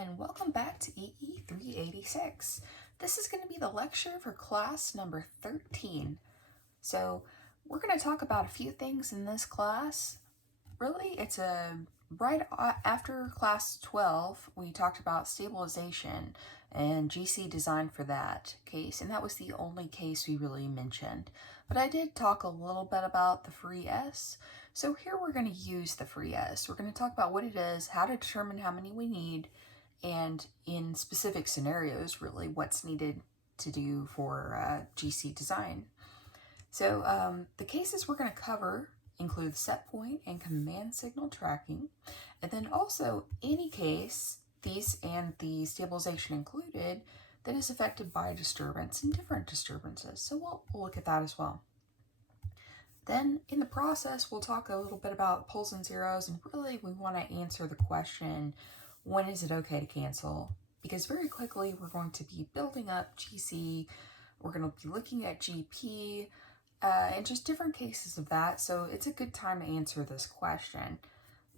and welcome back to EE 386. This is going to be the lecture for class number 13. So we're going to talk about a few things in this class. Really, it's right after class 12, we talked about stabilization and GC designed for that case, and that was the only case we really mentioned. But I did talk a little bit about the free S. So here we're going to use the free S. We're going to talk about what it is, how to determine how many we need, and in specific scenarios, really, what's needed to do for GC design. So the cases we're going to cover include set point and command signal tracking, and then also any case, these and the stabilization included, that is affected by disturbance and different disturbances. So we'll look at that as well. Then in the process, we'll talk a little bit about poles and zeros, and really we want to answer the question, when is it okay to cancel? Because very quickly we're going to be building up GC, we're going to be looking at GP, and just different cases of that, so it's a good time to answer this question.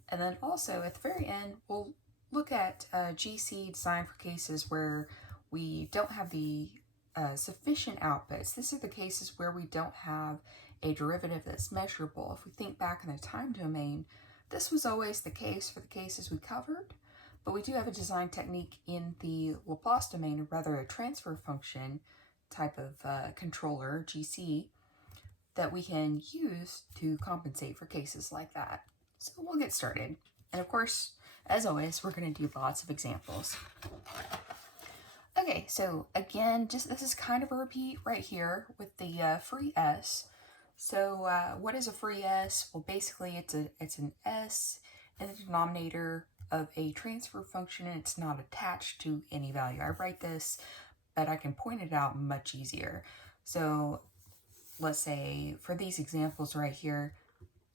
And then also at the very end, we'll look at GC design for cases where we don't have the sufficient outputs. These are the cases where we don't have a derivative that's measurable. If we think back in the time domain, this was always the case for the cases we covered, but we do have a design technique in the Laplace domain, or rather a transfer function type of controller, GC, that we can use to compensate for cases like that. So we'll get started. And of course, as always, we're going to do lots of examples. Okay, so again, this is kind of a repeat right here with the free S. So what is a free S? Well, basically it's an S in the denominator of a transfer function, and it's not attached to any value. I write this, but I can point it out much easier. So let's say for these examples right here,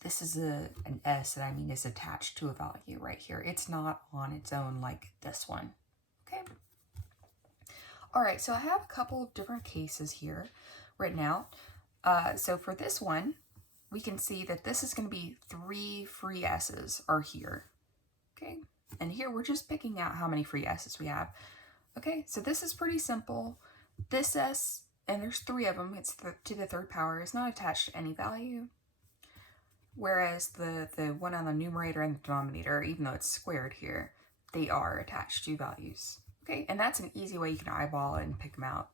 this is an S that I mean is attached to a value right here. It's not on its own like this one, okay? All right, so I have a couple of different cases here written out. So for this one, we can see that this is going to be 3 free S's are here, okay? And here we're just picking out how many free S's we have. Okay, so this is pretty simple. This S, and there's 3 of them, it's to the third power, is not attached to any value. Whereas the one on the numerator and the denominator, even though it's squared here, they are attached to values. Okay, and that's an easy way you can eyeball it and pick them out.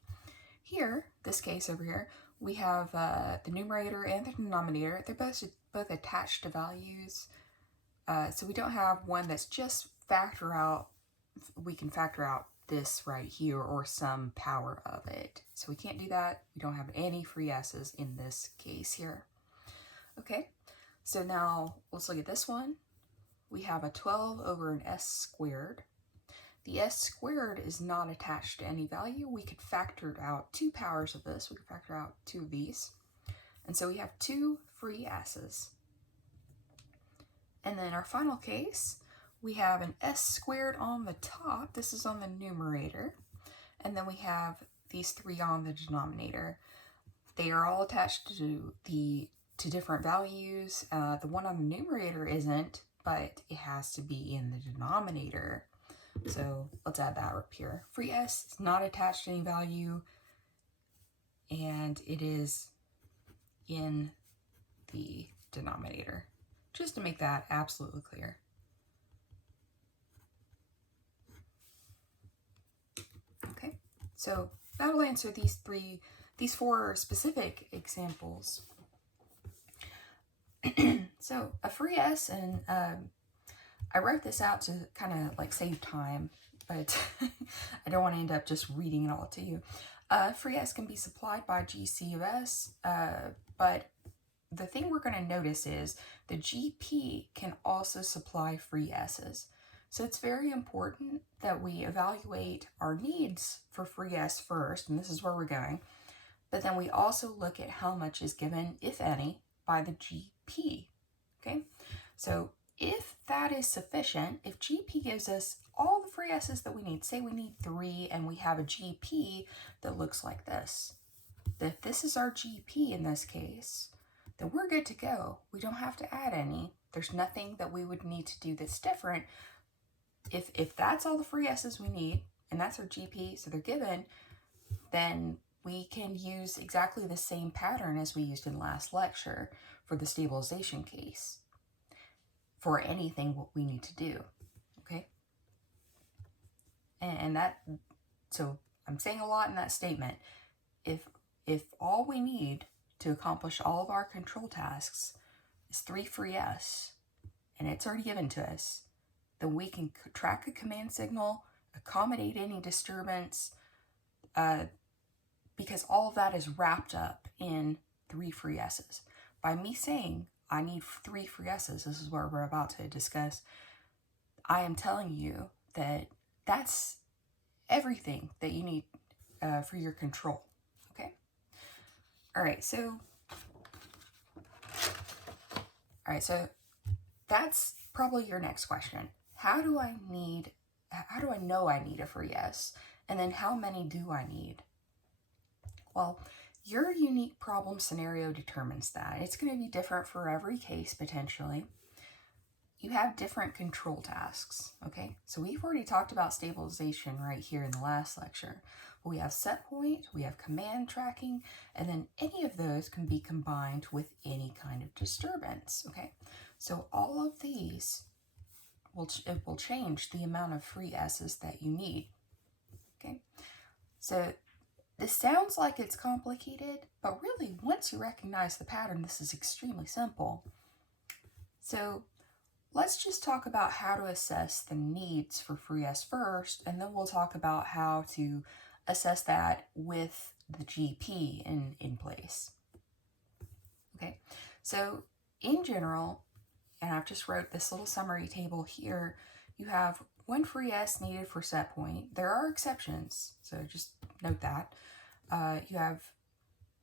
Here, this case over here, we have the numerator and the denominator. They're both attached to values. So we don't have one that's just factor out. We can factor out this right here or some power of it. So we can't do that. We don't have any free S's in this case here. Okay, so now let's look at this one. We have a 12 over an S squared. The S squared is not attached to any value. We could factor out 2 powers of this. We could factor out 2 of these. And so we have 2 free S's. And then our final case, we have an S squared on the top. This is on the numerator. And then we have these 3 on the denominator. They are all attached to different values. The one on the numerator isn't, but it has to be in the denominator. So let's add that up here. Free S is not attached to any value, and it is in the denominator, just to make that absolutely clear. Okay, so that'll answer these 4 specific examples. So a free S, and I wrote this out to kind of like save time, but I don't want to end up just reading it all to you. Free S can be supplied by GC of S, but the thing we're going to notice is the GP can also supply free S's. So it's very important that we evaluate our needs for free S first, and this is where we're going, but then we also look at how much is given, if any, by the GP, okay? So if that is sufficient, if GP gives us all the free S's that we need, say we need 3 and we have a GP that looks like this, if this is our GP in this case, then we're good to go. We don't have to add any. There's nothing that we would need to do that's different. if that's all the free s's we need, and that's our GP, so they're given, then we can use exactly the same pattern as we used in last lecture for the stabilization case for anything what we need to do, okay? And that, so I'm saying a lot in that statement. If all we need to accomplish all of our control tasks is 3 free s, and it's already given to us, then we can track a command signal, accommodate any disturbance, because all of that is wrapped up in 3 free s's. By me saying I need 3 free s's, this is what we're about to discuss, I am telling you that that's everything that you need for your control, okay? All right, so that's probably your next question. How do I know I need a free s? And then how many do I need? Well, your unique problem scenario determines that. It's going to be different for every case, potentially. You have different control tasks, okay? So we've already talked about stabilization right here in the last lecture. We have set point, we have command tracking, and then any of those can be combined with any kind of disturbance, okay? So all of these will change the amount of free s's that you need, okay? So this sounds like it's complicated, but really, once you recognize the pattern, this is extremely simple. So let's just talk about how to assess the needs for free s first, and then we'll talk about how to assess that with the GP in place. Okay, so in general, and I've just wrote this little summary table here, you have 1 free s needed for set point. There are exceptions, so just note that.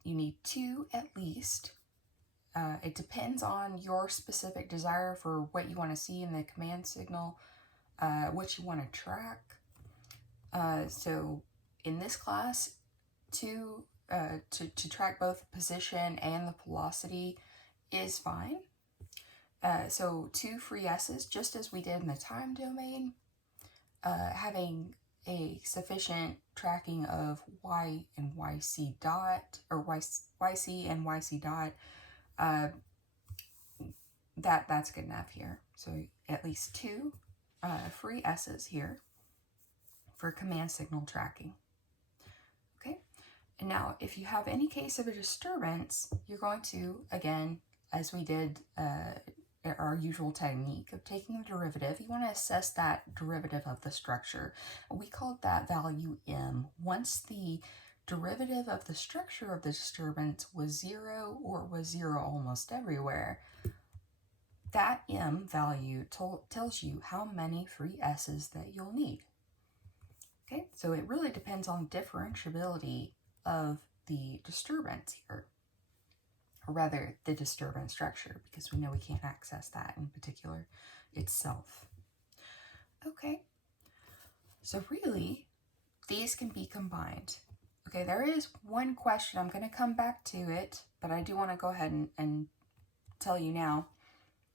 You need 2 at least. It depends on your specific desire for what you want to see in the command signal, what you want to track. So in this class, to track both the position and the velocity is fine. So 2 free s's, just as we did in the time domain, having a sufficient tracking of y and yc dot, or yc and yc dot, that's good enough here. So at least 2 free s's here for command signal tracking. Okay, and now if you have any case of a disturbance, you're going to, again, as we did our usual technique of taking the derivative, you want to assess that derivative of the structure. We called that value m. Once the derivative of the structure of the disturbance was 0 or was 0 almost everywhere, that m value tells you how many free s's that you'll need. Okay, so it really depends on differentiability of the disturbance here, or rather the disturbance structure, because we know we can't access that in particular itself. Okay, so really these can be combined. Okay, there is one question, I'm going to come back to it, but I do want to go ahead and tell you now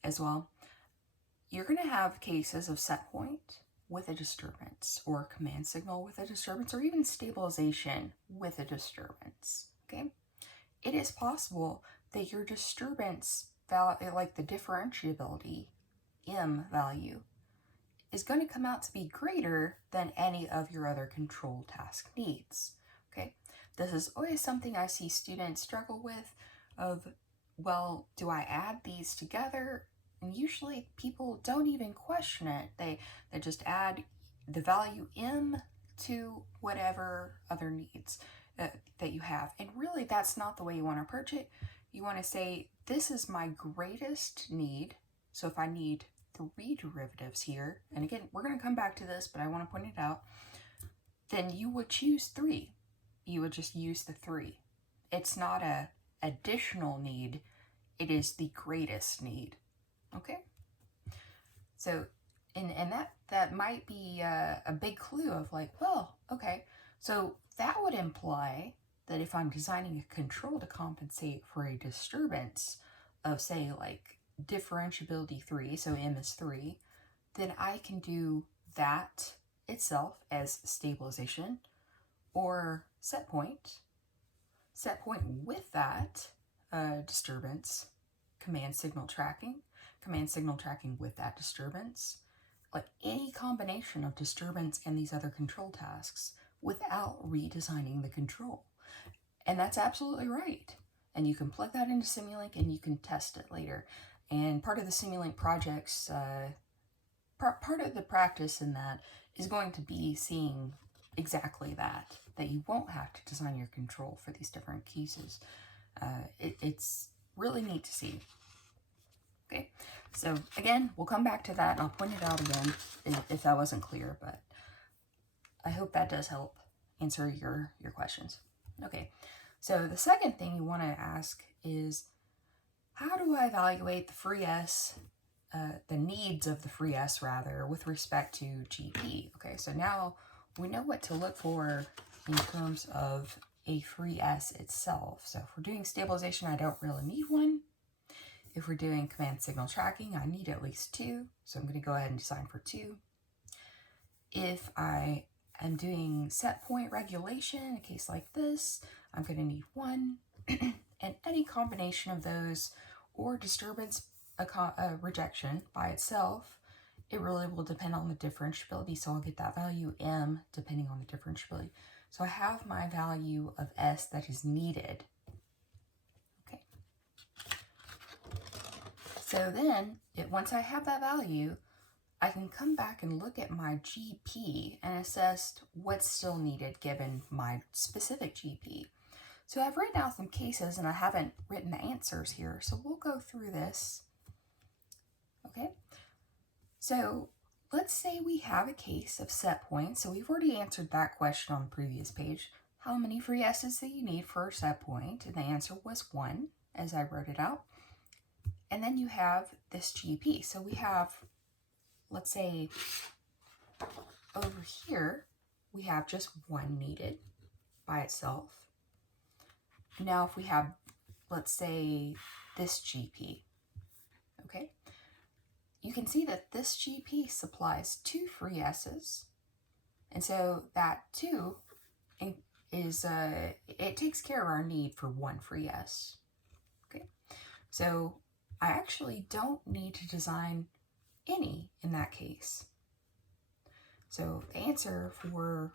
as well. You're going to have cases of set point with a disturbance, or command signal with a disturbance, or even stabilization with a disturbance, okay? It is possible that your disturbance value, like the differentiability, m value, is going to come out to be greater than any of your other control task needs, okay? This is always something I see students struggle with of, well, do I add these together? And usually people don't even question it. They just add the value m to whatever other needs that you have. And really that's not the way you want to approach it. You want to say, this is my greatest need. So if I need 3 derivatives here, and again, we're going to come back to this, but I want to point it out, then you would choose 3. You would just use the 3. It's not a additional need. It is the greatest need. Okay, so and that might be a big clue of like, well, okay, so that would imply that if I'm designing a control to compensate for a disturbance of, say, like differentiability 3, so m is 3, then I can do that itself as stabilization or set point with that disturbance, command signal tracking with that disturbance, like any combination of disturbance and these other control tasks without redesigning the control. And that's absolutely right. And you can plug that into Simulink and you can test it later. And part of the Simulink projects, part of the practice in that is going to be seeing exactly that you won't have to design your control for these different cases. It's really neat to see. Okay, so again, we'll come back to that and I'll point it out again if that wasn't clear, but I hope that does help answer your questions. Okay, so the second thing you want to ask is, how do I evaluate the free S, the needs of the free S rather, with respect to GP? Okay, so now we know what to look for in terms of a free S itself. So if we're doing stabilization, I don't really need one. If we're doing command signal tracking, I need at least 2. So I'm going to go ahead and design for 2. If I am doing set point regulation, a case like this, I'm going to need 1. And any combination of those or disturbance rejection by itself, it really will depend on the differentiability. So I'll get that value M depending on the differentiability. So I have my value of S that is needed. Okay. So then, once I have that value, I can come back and look at my GP and assess what's still needed given my specific GP. So I've written out some cases and I haven't written the answers here. So we'll go through this. Okay. So let's say we have a case of set point. So we've already answered that question on the previous page. How many free S's do you need for a set point? And the answer was 1, as I wrote it out. And then you have this GP. So we have, let's say, over here, we have just 1 needed by itself. Now if we have, let's say, this GP, okay, you can see that this GP supplies 2 free S's, and so that 2 is, it takes care of our need for 1 free S, okay? So I actually don't need to design any in that case. So the answer for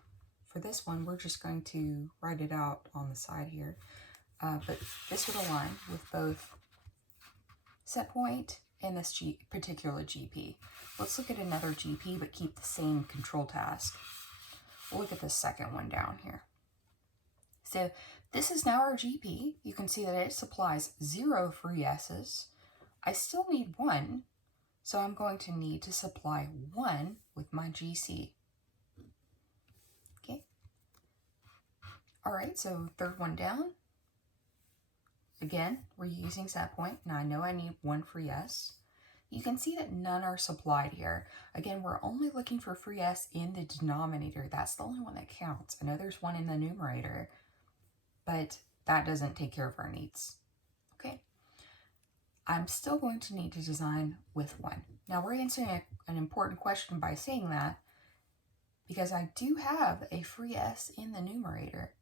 this one, we're just going to write it out on the side here. But this would align with both set point and this particular GP. Let's look at another GP, but keep the same control task. We'll look at the second one down here. So this is now our GP. You can see that it supplies 0 free S's. I still need 1, so I'm going to need to supply 1 with my GC. Okay. All right, so third one down. Again, we're using set point, and I know I need 1 free S. You can see that none are supplied here. Again, we're only looking for free S in the denominator. That's the only one that counts. I know there's 1 in the numerator, but that doesn't take care of our needs. Okay. I'm still going to need to design with 1. Now we're answering an important question by saying that because I do have a free S in the numerator.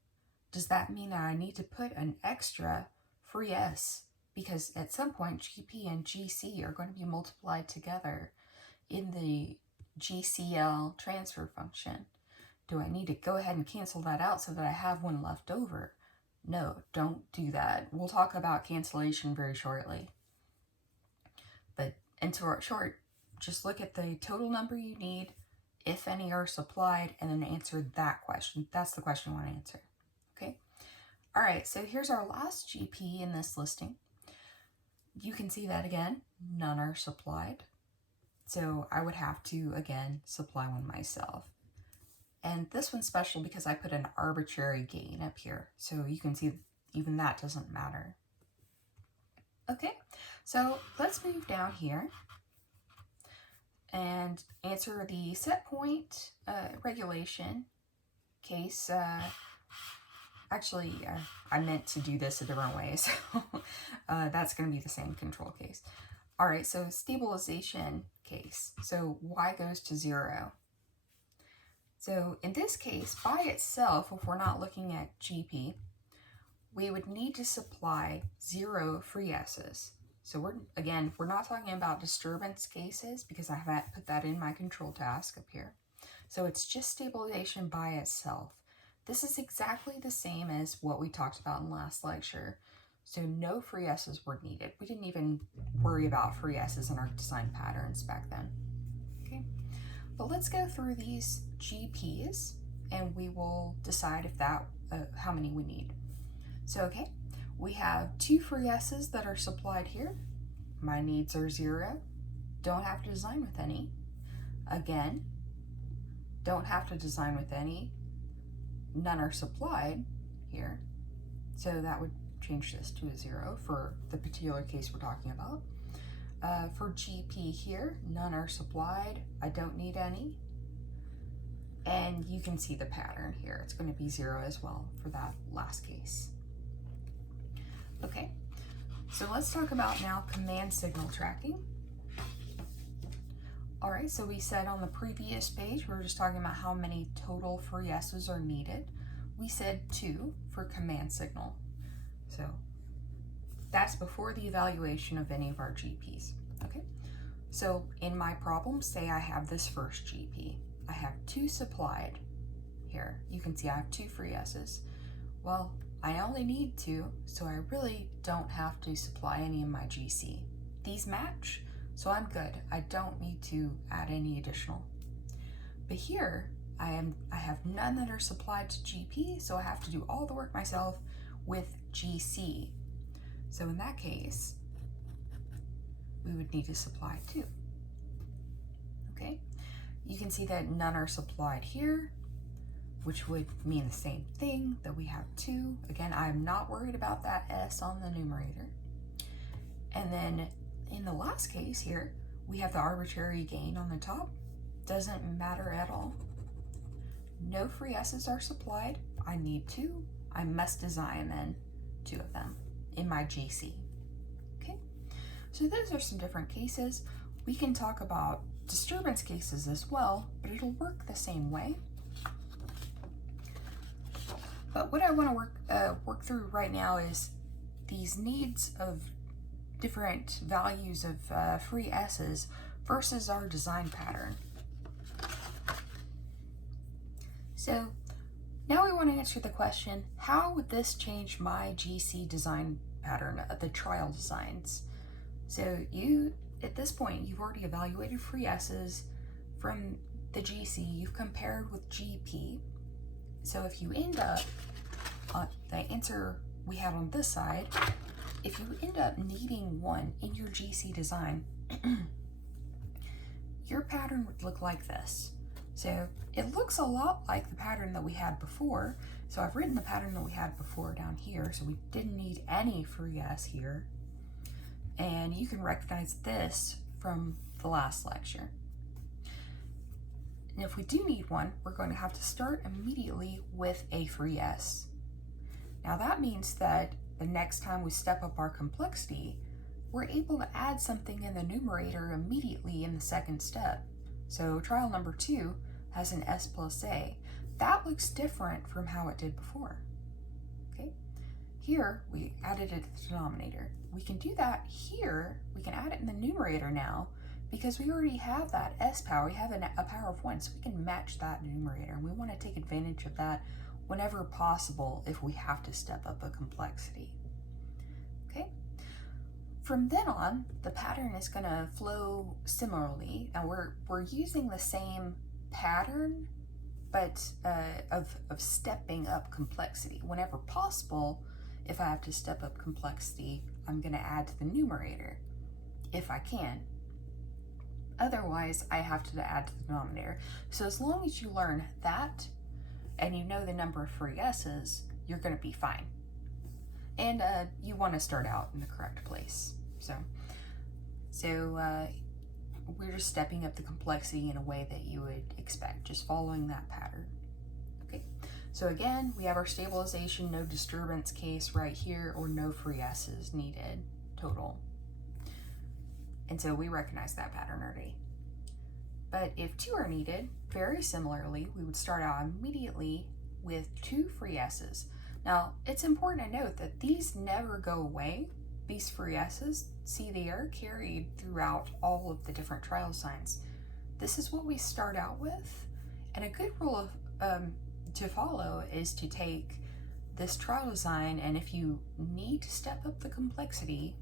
Does that mean that I need to put an extra free S? Because at some point GP and GC are going to be multiplied together in the GCL transfer function. Do I need to go ahead and cancel that out so that I have 1 left over? No, don't do that. We'll talk about cancellation very shortly. But in short, just look at the total number you need, if any are supplied, and then answer that question. That's the question I want to answer. Okay. All right, so here's our last GP in this listing. You can see that again, none are supplied. So I would have to, again, supply 1 myself. And this one's special because I put an arbitrary gain up here. So you can see even that doesn't matter. Okay, so let's move down here and answer the set point regulation case. Actually, I meant to do this a different way, so that's going to be the same control case. All right, so stabilization case. So y goes to 0. So in this case, by itself, if we're not looking at GP, we would need to supply 0 free S's. So we're not talking about disturbance cases because I haven't put that in my control task up here. So it's just stabilization by itself. This is exactly the same as what we talked about in last lecture. So no free S's were needed. We didn't even worry about free S's in our design patterns back then. Okay, but let's go through these GPs and we will decide if how many we need. So okay, we have 2 free S's that are supplied here. My needs are 0. Don't have to design with any. Again, don't have to design with any. None are supplied here. So that would change this to a 0 for the particular case we're talking about. For GP here, none are supplied. I don't need any. And you can see the pattern here. It's going to be 0 as well for that last case. Okay, so let's talk about now command signal tracking. All right, so we said on the previous page, we were just talking about how many total free S's are needed. We said 2 for command signal. So that's before the evaluation of any of our GPs, okay? So in my problem, say I have this first GP. I have 2 supplied here. You can see I have 2 free S's. Well, I only need 2, so I really don't have to supply any in my GC. These match, so I'm good. I don't need to add any additional. But here, I have none that are supplied to GP, so I have to do all the work myself with GC. So in that case, we would need to supply 2. Okay, you can see that none are supplied here, which would mean the same thing, that we have 2. Again, I'm not worried about that S on the numerator. And then in the last case here, we have the arbitrary gain on the top. Doesn't matter at all. No free S's are supplied. I need 2. I must design then 2 of them in my GC. Okay, so those are some different cases. We can talk about disturbance cases as well, but it'll work the same way. But what I want to work through right now is these needs of different values of free S's versus our design pattern. So now we want to answer the question, how would this change my GC design pattern of the trial designs? So at this point, you've already evaluated free S's from the GC, you've compared with GP. So if you end up, the answer we had on this side, if you end up needing 1 in your GC design, your pattern would look like this. So it looks a lot like the pattern that we had before. So I've written the pattern that we had before down here, so we didn't need any free S here. And you can recognize this from the last lecture. And if we do need 1, we're going to have to start immediately with a free S. Now that means that the next time we step up our complexity, we're able to add something in the numerator immediately in the second step. So trial number 2 has an S plus A. That looks different from how it did before. Okay, here we added it to the denominator. We can do that here. We can add it in the numerator now because we already have that S power. We have a power of 1, so we can match that numerator. And we want to take advantage of that whenever possible if we have to step up a complexity. Okay. From then on, the pattern is going to flow similarly, and we're using the same pattern, but of stepping up complexity. Whenever possible, if I have to step up complexity, I'm going to add to the numerator, if I can. Otherwise, I have to add to the denominator. So as long as you learn that, and you know the number of free S's, you're going to be fine. And you want to start out in the correct place. So we're just stepping up the complexity in a way that you would expect, just following that pattern. Okay, so again, we have our stabilization, no disturbance case right here, or no free S's needed total. And so we recognize that pattern already. But if 2 are needed, very similarly, we would start out immediately with 2 free s's. Now, it's important to note that these never go away. These free s's, see, they are carried throughout all of the different trial designs. This is what we start out with, and a good rule to follow is to take this trial design, and if you need to step up the complexity,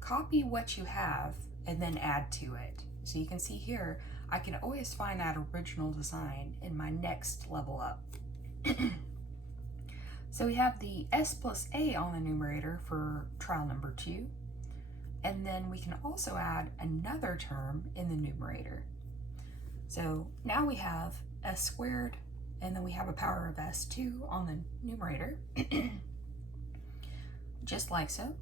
copy what you have and then add to it. So you can see here, I can always find that original design in my next level up. So we have the s plus a on the numerator for trial number 2, and then we can also add another term in the numerator. So now we have s squared, and then we have a power of s2 on the numerator, just like so.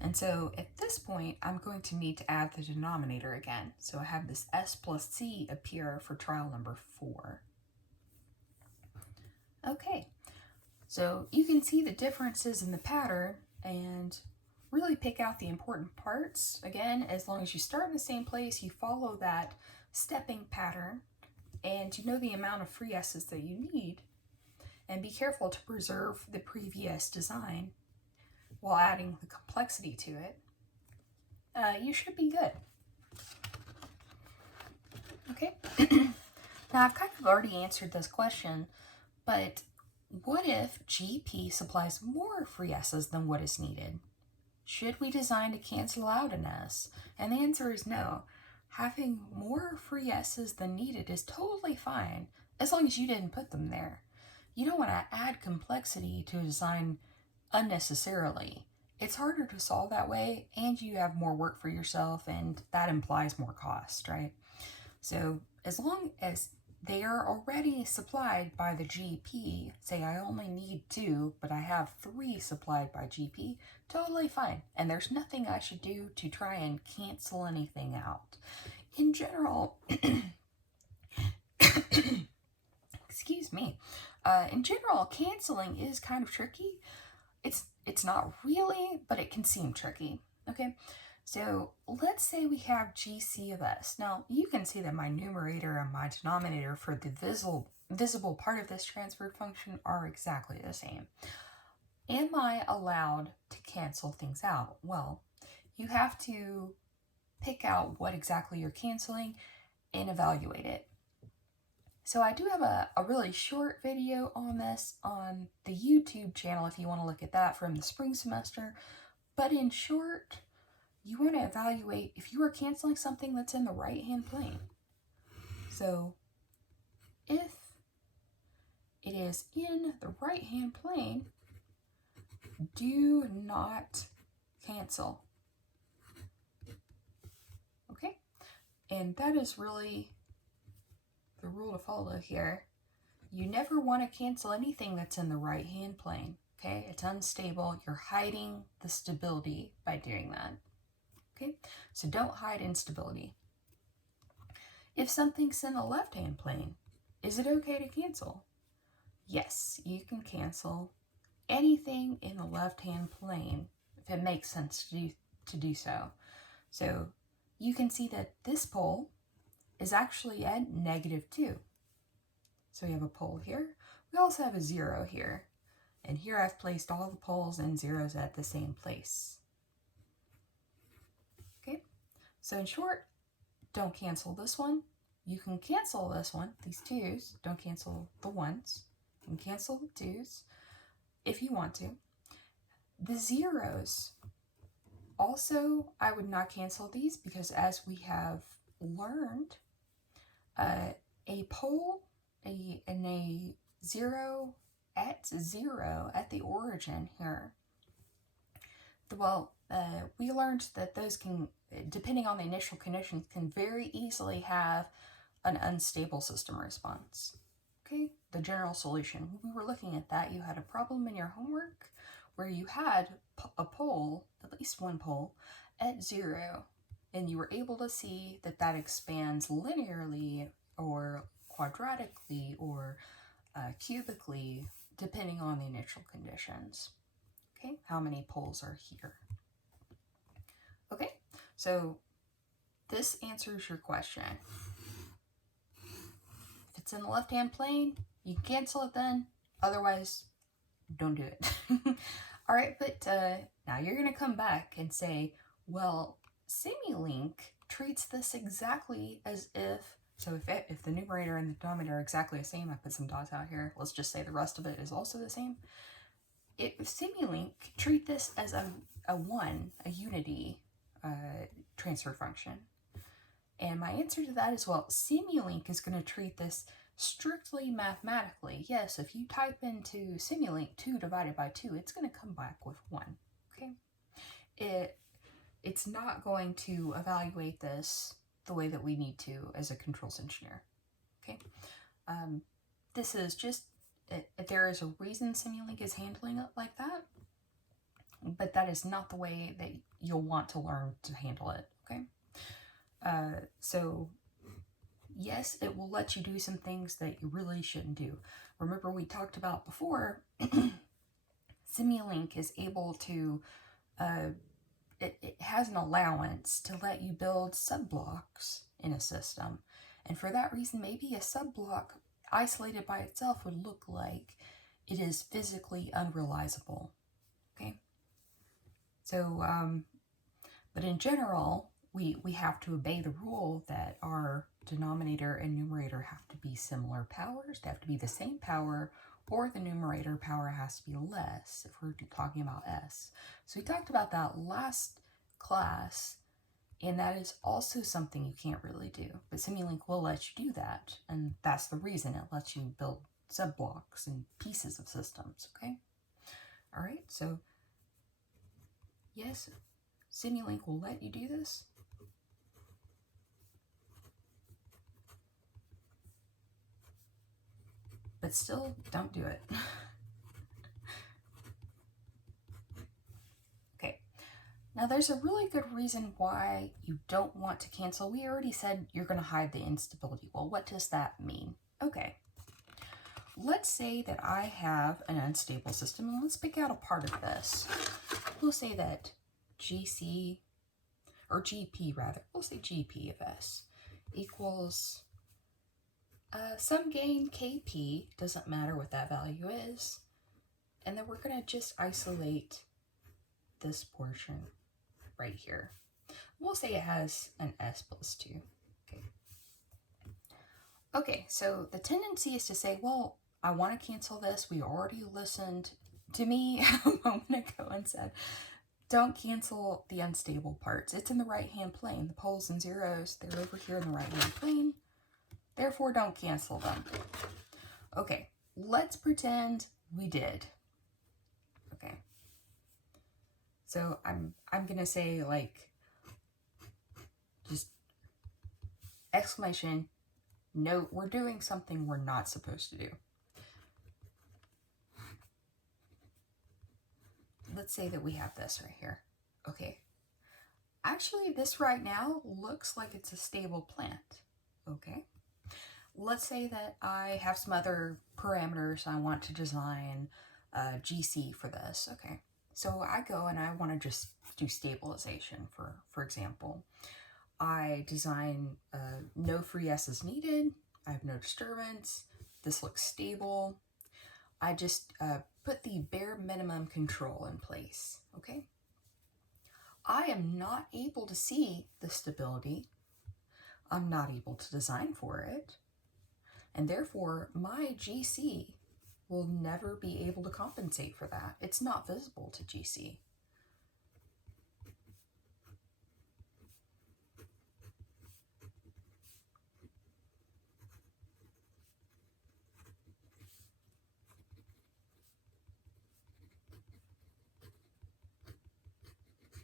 And so at this point, I'm going to need to add the denominator again. So I have this s plus c appear for trial number 4. Okay, so you can see the differences in the pattern and really pick out the important parts. Again, as long as you start in the same place, you follow that stepping pattern, and you know the amount of free s's that you need, and be careful to preserve the previous design while adding the complexity to it, you should be good. Okay, now I've kind of already answered this question, but what if GP supplies more free s's than what is needed? Should we design to cancel out an s? And the answer is no. Having more free s's than needed is totally fine, as long as you didn't put them there. You don't want to add complexity to a design unnecessarily. It's harder to solve that way, and you have more work for yourself, and that implies more cost, right? So as long as they are already supplied by the GP, say I only need 2, but I have 3 supplied by GP, totally fine. And there's nothing I should do to try and cancel anything out. In general, excuse me, in general, canceling is kind of tricky. It's not really, but it can seem tricky, okay? So let's say we have GC of s. Now, you can see that my numerator and my denominator for the visible part of this transfer function are exactly the same. Am I allowed to cancel things out? Well, you have to pick out what exactly you're canceling and evaluate it. So I do have a really short video on this on the YouTube channel if you want to look at that from the spring semester. But in short, you want to evaluate if you are canceling something that's in the right-hand plane. So if it is in the right-hand plane, do not cancel. Okay? And that is really the rule to follow here. You never want to cancel anything that's in the right-hand plane. Okay? It's unstable. You're hiding the stability by doing that. Okay? So don't hide instability. If something's in the left-hand plane, is it okay to cancel? Yes, you can cancel anything in the left-hand plane if it makes sense to do so. So you can see that this pole is actually at -2. So we have a pole here. We also have a 0 here. And here I've placed all the poles and zeros at the same place. Okay, so in short, don't cancel this one. You can cancel this one, these 2's. Don't cancel the 1's. You can cancel the 2's if you want to. The 0's, also, I would not cancel these because as we have learned, a pole and a 0 at 0 at the origin here, well, we learned that those can, depending on the initial conditions, can very easily have an unstable system response. Okay, the general solution. When we were looking at that, you had a problem in your homework where you had a pole, at least one pole, at 0, and you were able to see that that expands linearly or quadratically or cubically, depending on the initial conditions. Okay, how many poles are here? Okay, so this answers your question. it's in the left-hand plane, you can cancel it then. Otherwise, don't do it. All right, but now you're going to come back and say, well, Simulink treats this exactly as if, so if the numerator and the denominator are exactly the same, I put some dots out here, let's just say the rest of it is also the same. If Simulink treat this as a unity transfer function. And my answer to that is, well, Simulink is going to treat this strictly mathematically. Yes, if you type into Simulink 2 divided by 2, it's going to come back with 1. Okay? It's not going to evaluate this the way that we need to as a controls engineer. Okay? This is just, there is a reason Simulink is handling it like that, but that is not the way that you'll want to learn to handle it. Okay? So yes, it will let you do some things that you really shouldn't do. Remember, we talked about before, Simulink is able to, it has an allowance to let you build subblocks in a system. And for that reason, maybe a subblock isolated by itself would look like it is physically unrealizable. Okay? So, but in general, we have to obey the rule that our denominator and numerator have to be similar powers. They have to be the same power, or the numerator power has to be less if we're talking about s. So we talked about that last class, and that is also something you can't really do. But Simulink will let you do that, and that's the reason it lets you build subblocks and pieces of systems, okay? All right, so yes, Simulink will let you do this. But still, don't do it. Okay, now there's a really good reason why you don't want to cancel. We already said you're going to hide the instability. Well, what does that mean? Okay, let's say that I have an unstable system, and let's pick out a part of this. We'll say that GC, or GP rather, we'll say GP of S equals some gain KP, doesn't matter what that value is, and then we're going to just isolate this portion right here. We'll say it has an S plus 2. Okay, so the tendency is to say, well, I want to cancel this. We already listened to me a moment ago and said, don't cancel the unstable parts. It's in the right-hand plane. The poles and zeros, they're over here in the right-hand plane. Therefore, don't cancel them. Okay, let's pretend we did. Okay. So I'm gonna say, like, just exclamation, note, we're doing something we're not supposed to do. Let's say that we have this right here. Okay. Actually, this right now looks like it's a stable plant. Okay. Let's say that I have some other parameters I want to design GC for this. Okay, so I go and I want to just do stabilization, for example. I design no free S's needed. I have no disturbance. This looks stable. I just put the bare minimum control in place. Okay, I am not able to see the stability. I'm not able to design for it. And therefore, my GC will never be able to compensate for that. It's not visible to GC.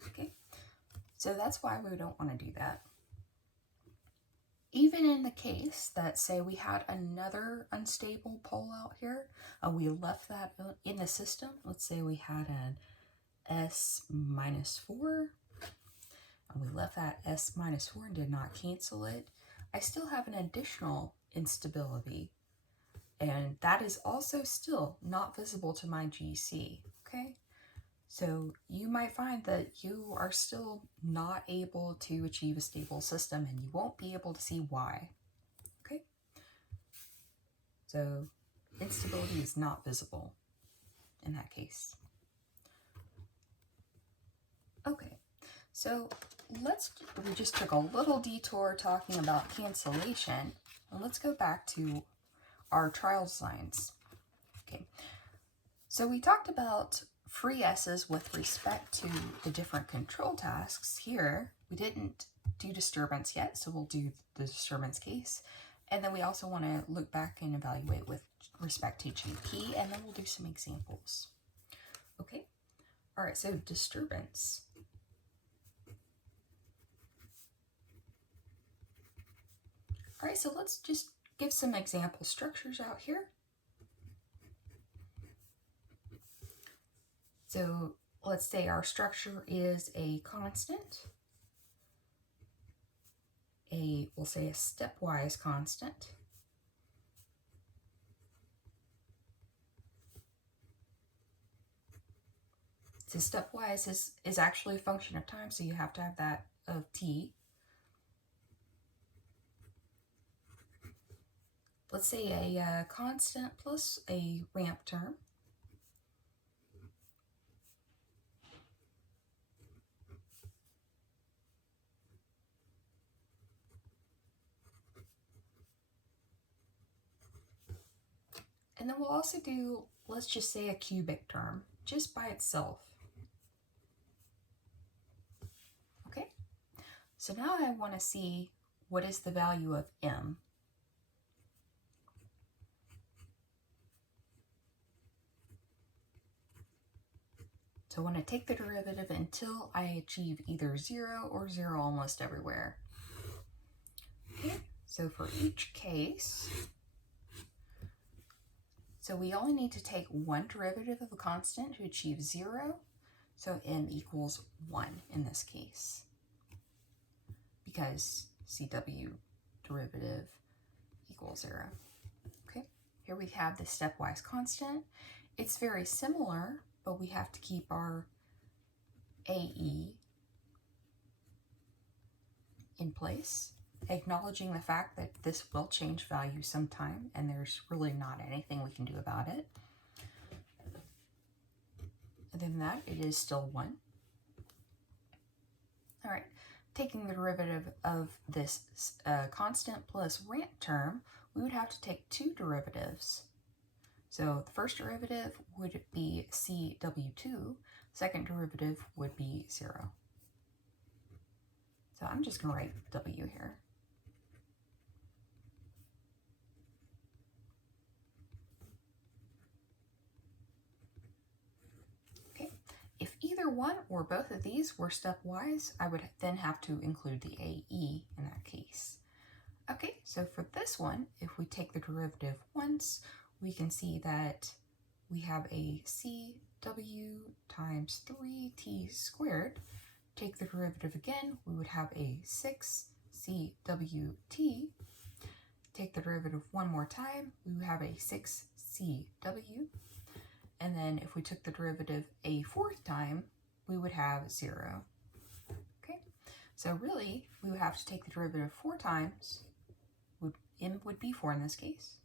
Okay, so that's why we don't want to do that. Even in the case that, say, we had another unstable pole out here, we left that in the system. Let's say we had an S minus 4, and we left that S minus 4 and did not cancel it. I still have an additional instability, and that is also still not visible to my GC, okay? So you might find that you are still not able to achieve a stable system, and you won't be able to see why. Okay? So instability is not visible in that case. Okay, so we just took a little detour talking about cancellation, and let's go back to our trial designs. Okay, so we talked about free S's with respect to the different control tasks. Here, we didn't do disturbance yet, so we'll do the disturbance case. And then we also want to look back and evaluate with respect to GP, and then we'll do some examples. Okay, all right, so disturbance. All right, so let's just give some example structures out here. So let's say our structure is a constant, we'll say a stepwise constant. So stepwise is actually a function of time, so you have to have that of t. Let's say a constant plus a ramp term. And then we'll also do, let's just say a cubic term, just by itself. Okay, so now I want to see what is the value of m. So I want to take the derivative until I achieve either 0 or 0 almost everywhere. Okay, so for each case, so we only need to take one derivative of a constant to achieve 0. So m equals 1 in this case, because CW derivative equals 0. Okay, here we have the stepwise constant. It's very similar, but we have to keep our AE in place, acknowledging the fact that this will change value sometime, and there's really not anything we can do about it. Other than that, it is still 1. All right, taking the derivative of this constant plus ramp term, we would have to take two derivatives. So the first derivative would be CW2, second derivative would be 0. So I'm just going to write W here. Okay, if either one or both of these were stepwise, I would then have to include the AE in that case. Okay, so for this one, if we take the derivative once, we can see that we have a CW times 3t squared. Take the derivative again, we would have a 6CWT. Take the derivative one more time, we would have a 6CW. And then if we took the derivative a fourth time, we would have 0. Okay, so really, we would have to take the derivative 4 times. M would be 4 in this case.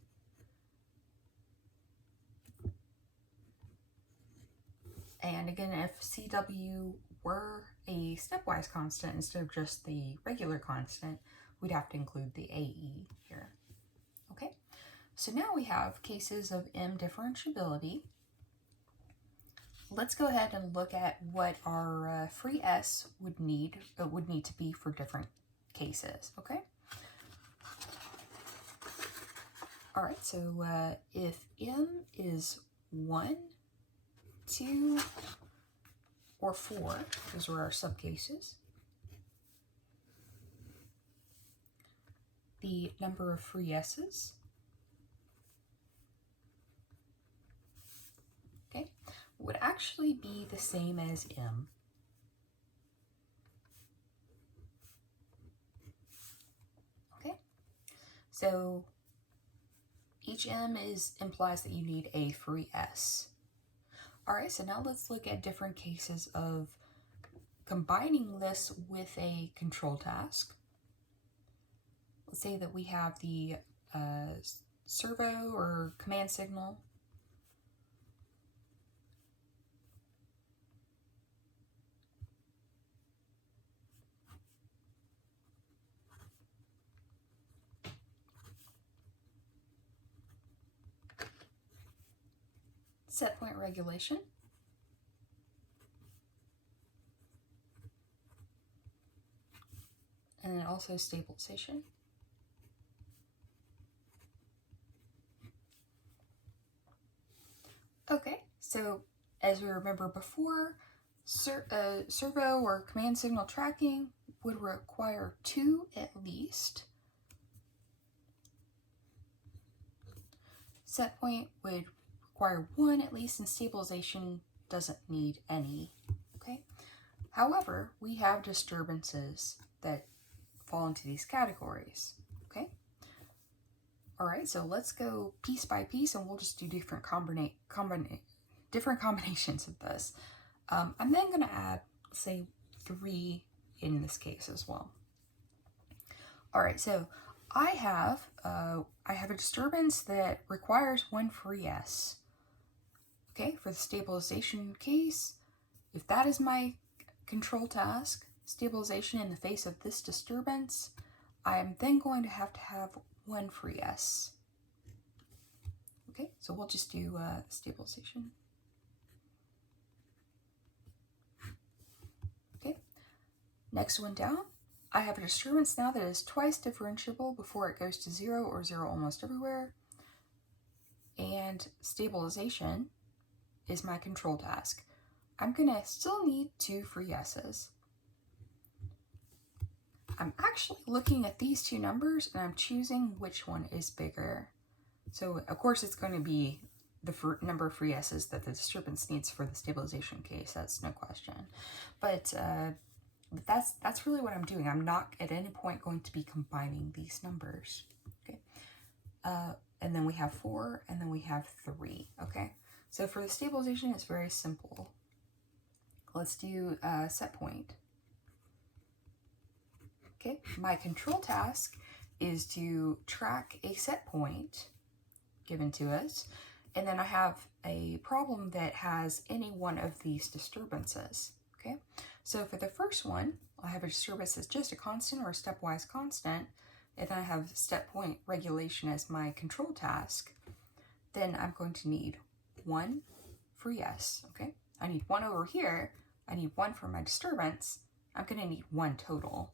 And again, if CW were a stepwise constant instead of just the regular constant, we'd have to include the AE here. Okay, so now we have cases of M differentiability. Let's go ahead and look at what our free S would need to be for different cases. Okay. All right. So if M is 1, 2, or 4, those are our subcases. The number of free S's, okay, would actually be the same as M. Okay, so each M implies that you need a free S. All right, so now let's look at different cases of combining this with a control task. Let's say that we have the servo or command signal. Set point regulation. And then also stabilization. Okay, so as we remember before, servo or command signal tracking would require 2 at least. Set point would require 1 at least, and stabilization doesn't need any. Okay. However, we have disturbances that fall into these categories. Okay. All right, so let's go piece by piece, and we'll just do different combinations of this. I'm then going to add, say, 3 in this case as well. All right, so I have a disturbance that requires 1 free S. Okay, for the stabilization case, if that is my control task, stabilization in the face of this disturbance, I am then going to have 1 free S. Okay, so we'll just do stabilization. Okay, next one down, I have a disturbance now that is twice differentiable before it goes to 0 or 0 almost everywhere. And stabilization is my control task. I'm gonna still need 2 free S's. I'm actually looking at these 2 numbers and I'm choosing which one is bigger. So of course it's going to be the number of free S's that the disturbance needs for the stabilization case, that's no question. But that's really what I'm doing. I'm not at any point going to be combining these numbers. Okay. And then we have 4, and then we have 3. Okay. So for the stabilization, it's very simple. Let's do set point. Okay, my control task is to track a set point given to us, and then I have a problem that has any one of these disturbances. Okay, so for the first one, I have a disturbance that's just a constant or a stepwise constant, and then I have set point regulation as my control task. Then I'm going to need 1 free S. Okay, I need 1 over here. I need 1 for my disturbance. I'm going to need 1 total.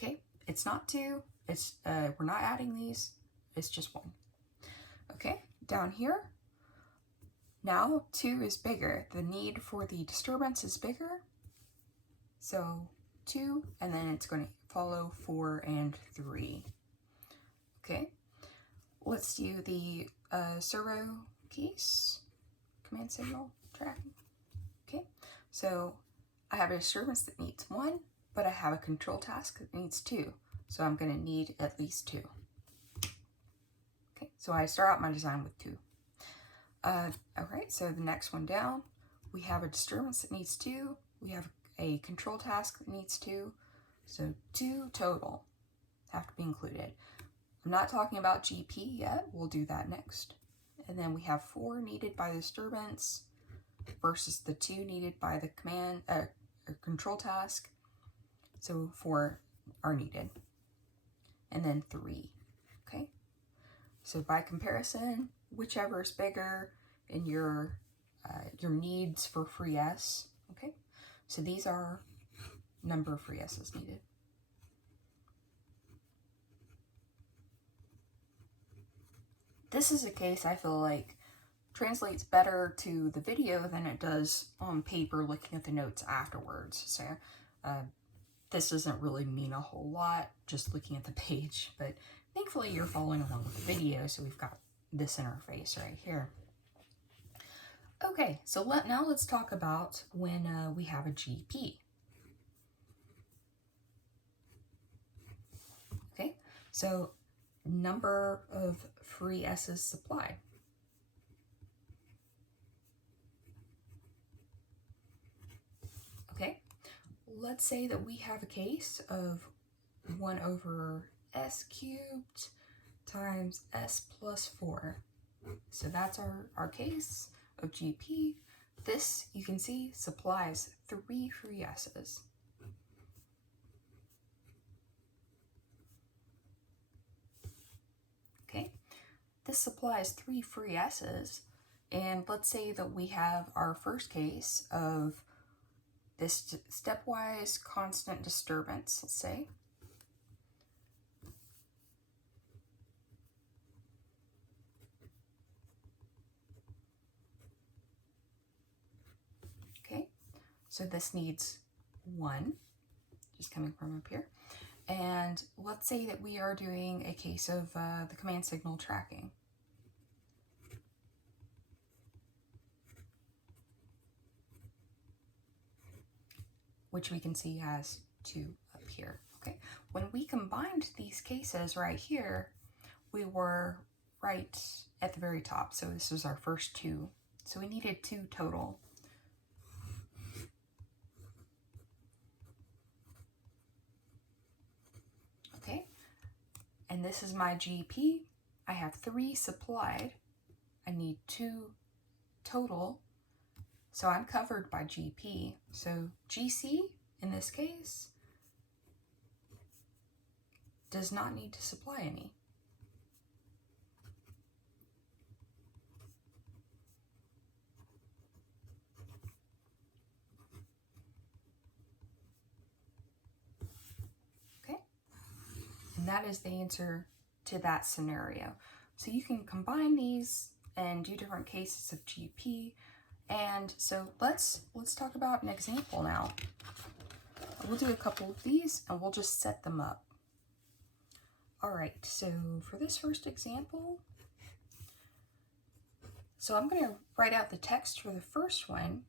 Okay, it's not 2. It's we're not adding these. It's just 1. Okay, down here. Now 2 is bigger. The need for the disturbance is bigger. So 2, and then it's going to follow 4 and 3. Okay, let's do the servo case, command signal tracking. Okay, so I have a disturbance that needs 1, but I have a control task that needs 2. So I'm going to need at least 2. Okay, so I start out my design with 2. All right, so the next one down, we have a disturbance that needs 2. We have a control task that needs 2. So 2 total have to be included. I'm not talking about GP yet. We'll do that next. And then we have 4 needed by the disturbance versus the 2 needed by the command or control task. So 4 are needed. And then 3. Okay. So by comparison, whichever is bigger in your needs for free S. Okay. So these are number of free S's needed. This is a case I feel like translates better to the video than it does on paper looking at the notes afterwards. So this doesn't really mean a whole lot just looking at the page, but thankfully you're following along with the video, so we've got this interface right here. Okay, so now let's talk about when we have a GP. Okay, so number of free S's supplied. Okay, let's say that we have a case of 1 over S cubed times s plus 4. So that's our case of GP. This, you can see, supplies 3 free s's. Okay, this supplies 3 free s's, and let's say that we have our first case of this stepwise constant disturbance, let's say. Okay, so this needs 1, just coming from up here. And let's say that we are doing a case of the command signal tracking. Which we can see as 2 up here. Okay, when we combined these cases right here, we were right at the very top. So this was our first 2. So we needed 2 total. Okay, and this is my GP. I have 3 supplied. I need 2 total. So I'm covered by GP. So GC, in this case, does not need to supply any. Okay, and that is the answer to that scenario. So you can combine these and do different cases of GP. And so let's talk about an example now. We'll do a couple of these and we'll just set them up. All right, so for this first example, so I'm going to write out the text for the first one,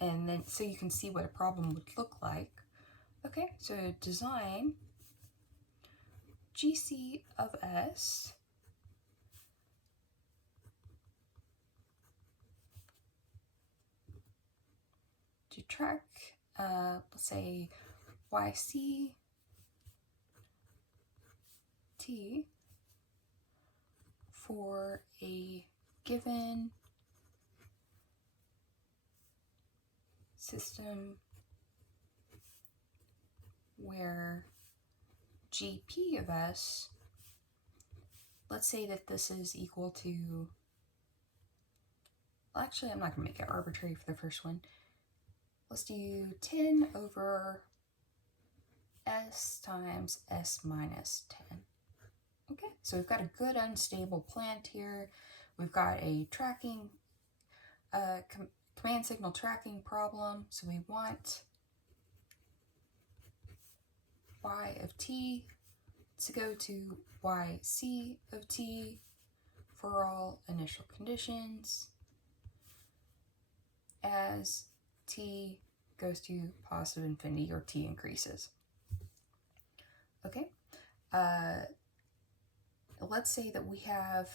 and then so you can see what a problem would look like. Okay, so design GC of S to track, let's say, YC T for a given system where GP of S, let's say that this is equal to, well, actually I'm not going to make it arbitrary for the first one. Let's do 10 over S times S minus 10. Okay, so we've got a good unstable plant here. We've got a tracking, command signal tracking problem. So we want Y of T to go to YC of T for all initial conditions as T goes to positive infinity or T increases. Okay, let's say that we have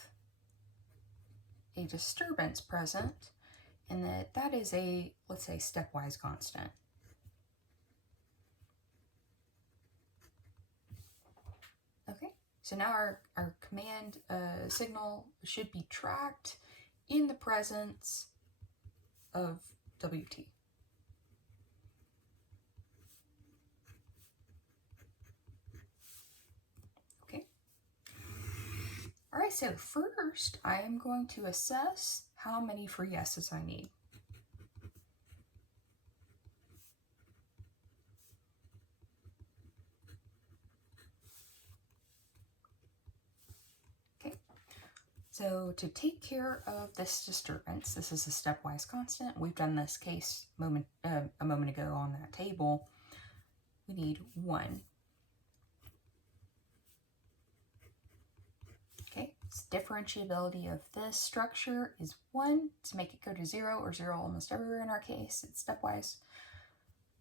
a disturbance present and that is a, let's say, stepwise constant. Okay, so now our command signal should be tracked in the presence of WT. Okay. All right, so first I am going to assess how many free S's I need. So to take care of this disturbance, this is a stepwise constant. We've done this case a moment ago on that table. We need 1. Okay, so differentiability of this structure is 1 to make it go to 0, or 0 almost everywhere in our case. It's stepwise.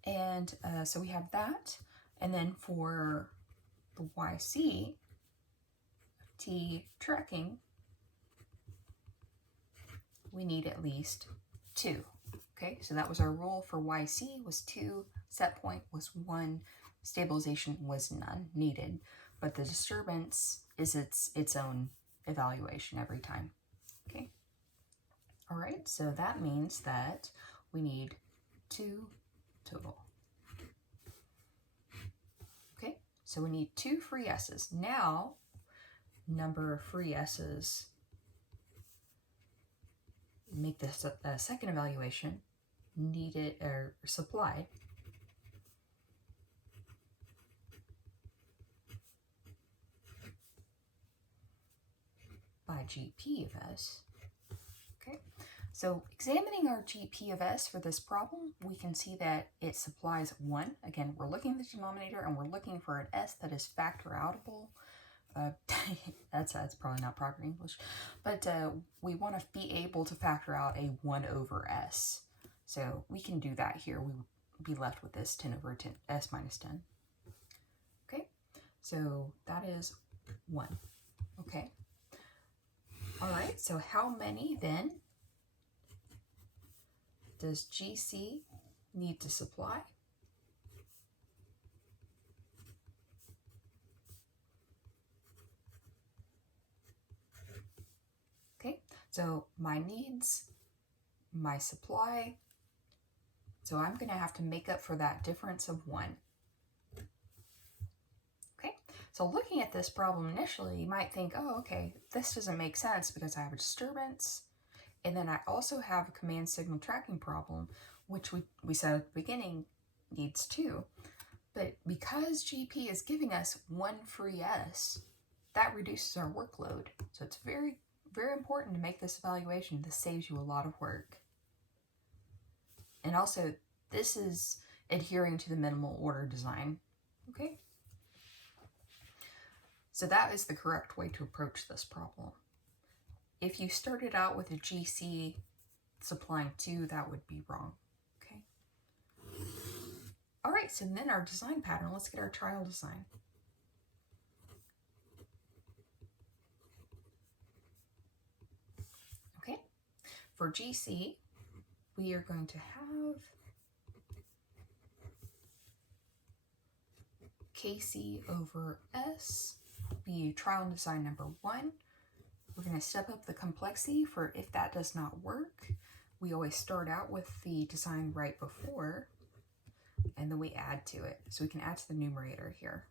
And so we have that. And then for the YC, T tracking, we need at least 2. Okay, so that was our rule for YC was 2, set point was 1, stabilization was none needed. but the disturbance is its own evaluation every time. Okay. All right, so that means that we need 2 total. Okay, so we need 2 free s's. Now, number of free s's make this a second evaluation needed or supplied by GP of S. Okay, so examining our GP of S for this problem, we can see that it supplies 1. Again, we're looking at the denominator and we're looking for an S that is factor outable. That's probably not proper English, but we want to be able to factor out a 1 over S. So we can do that here. We would be left with this 10 over 10, S minus 10. Okay, so that is 1. Okay. All right, so how many then does GC need to supply? Okay, so my needs, my supply, so I'm going to have to make up for that difference of 1. Okay, so looking at this problem initially, you might think, oh, okay, this doesn't make sense because I have a disturbance, and then I also have a command signal tracking problem, which we said at the beginning needs 2. But because GP is giving us 1 free S, that reduces our workload. So it's very, very important to make this evaluation. This saves you a lot of work. And also, this is adhering to the minimal order design. Okay? So that is the correct way to approach this problem. If you started out with a GC supplying 2, that would be wrong. Okay? All right, so then our design pattern, let's get our trial design. Okay, for GC, we are going to have KC over S be trial design number 1. We're going to step up the complexity for if that does not work. We always start out with the design right before, and then we add to it. So we can add to the numerator here.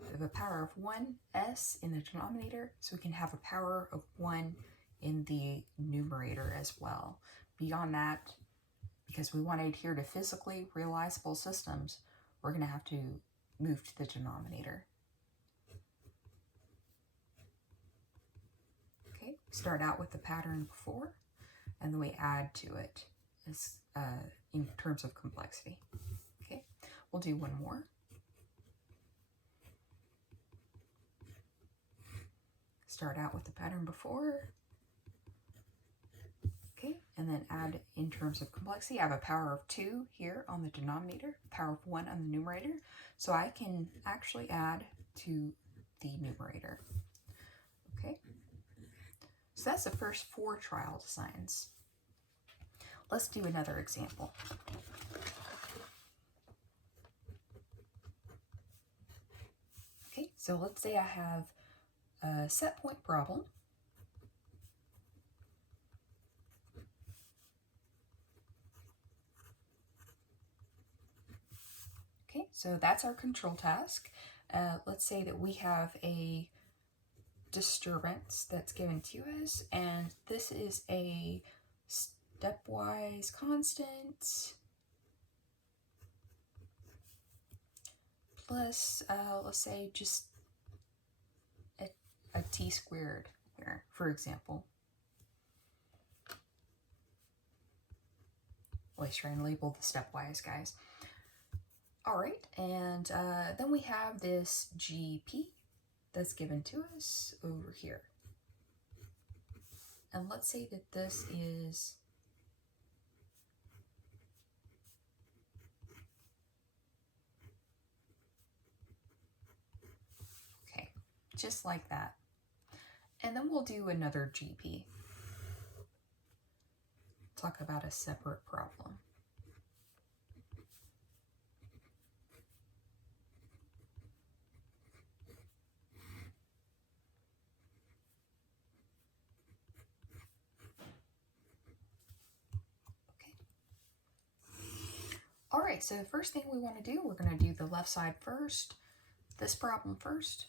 We have a power of 1s in the denominator, so we can have a power of 1 in the numerator as well. Beyond that, because we want to adhere to physically realizable systems, we're going to have to move to the denominator. Okay, start out with the pattern before, and then we add to it as, in terms of complexity. Okay, we'll do one more. Start out with the pattern before. Okay, and then add in terms of complexity. I have a power of 2 here on the denominator, power of 1 on the numerator, so I can actually add to the numerator. Okay, so that's the first 4 trial designs. Let's do another example. Okay, so let's say I have a set point problem. Okay, so that's our control task. Let's say that we have a disturbance that's given to us, and this is a stepwise constant plus, let's say, just a t squared here, for example. Always try and label the stepwise, guys. All right, and then we have this GP that's given to us over here. And let's say that this is okay, just like that. And then we'll do another GP. Talk about a separate problem. right, so the first thing we want to do, we're going to do the left side first, this problem first.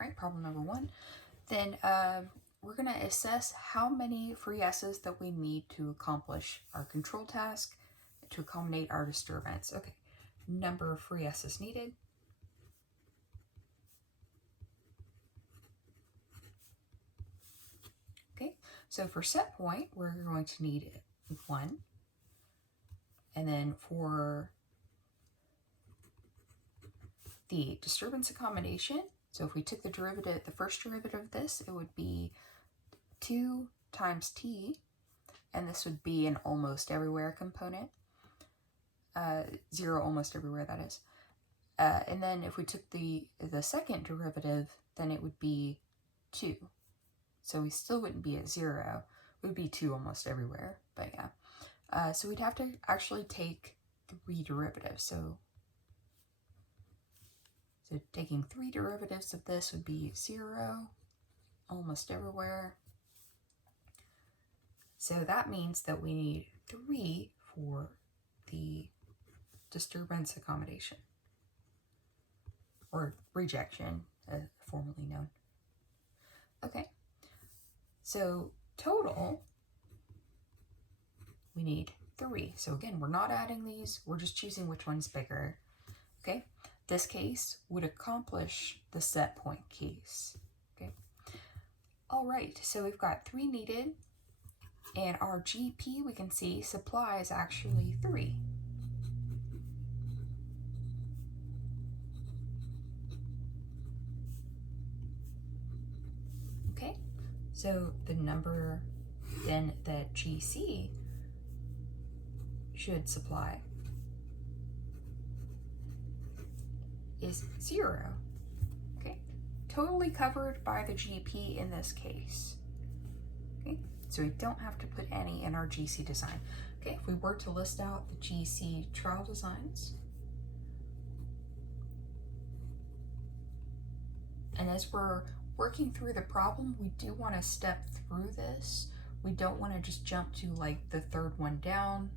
All right, problem number 1. Then we're going to assess how many free S's that we need to accomplish our control task to accommodate our disturbance. Okay, number of free S's needed. Okay, so for set point, we're going to need 1. And then for the disturbance accommodation, so if we took the derivative, the first derivative of this, it would be 2 times t, and this would be an almost everywhere component. 0 almost everywhere, that is. And then if we took the second derivative, then it would be 2. So we still wouldn't be at 0. It would be 2 almost everywhere, but yeah. So we'd have to actually take 3 derivatives. So taking 3 derivatives of this would be 0 almost everywhere. So that means that we need 3 for the disturbance accommodation, or rejection, formerly known. Okay, so total, we need 3. So again, we're not adding these, we're just choosing which one's bigger. Okay, this case would accomplish the set point case. Okay, all right, so we've got 3 needed, and our GP, we can see, supply is actually 3. Okay, so the number then that GC should supply is 0. Okay, totally covered by the GP in this case. Okay, so we don't have to put any in our GC design. Okay, if we were to list out the GC trial designs, and as we're working through the problem, we do want to step through this. We don't want to just jump to like the third one down,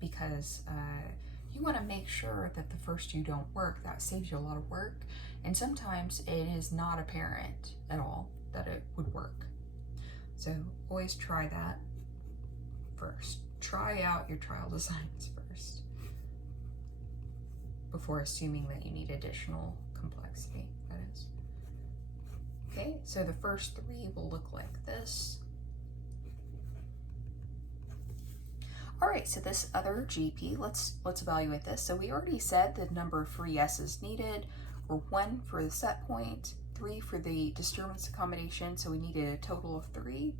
because you want to make sure that the first 2 don't work. That saves you a lot of work, and sometimes it is not apparent at all that it would work. So always try that first. Try out your trial designs first before assuming that you need additional complexity, that is. Okay, so the first 3 will look like this. All right, so this other GP, let's evaluate this. So we already said the number of free S's needed were 1 for the set point, 3 for the disturbance accommodation, so we needed a total of 3.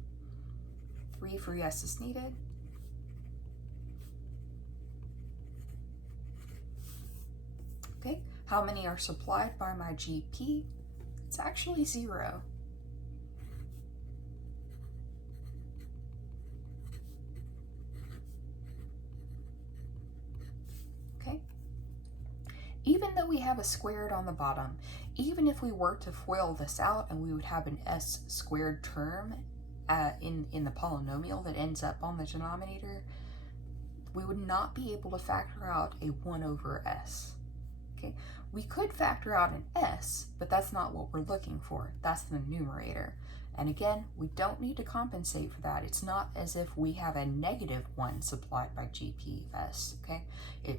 3 free S's needed. Okay, how many are supplied by my GP? It's actually 0. Okay, even though we have a squared on the bottom, even if we were to FOIL this out and we would have an s squared term in the polynomial that ends up on the denominator, we would not be able to factor out a 1 over s. Okay, we could factor out an s, but that's not what we're looking for. That's the numerator. And again, we don't need to compensate for that. It's not as if we have a -1 supplied by GP of s, okay?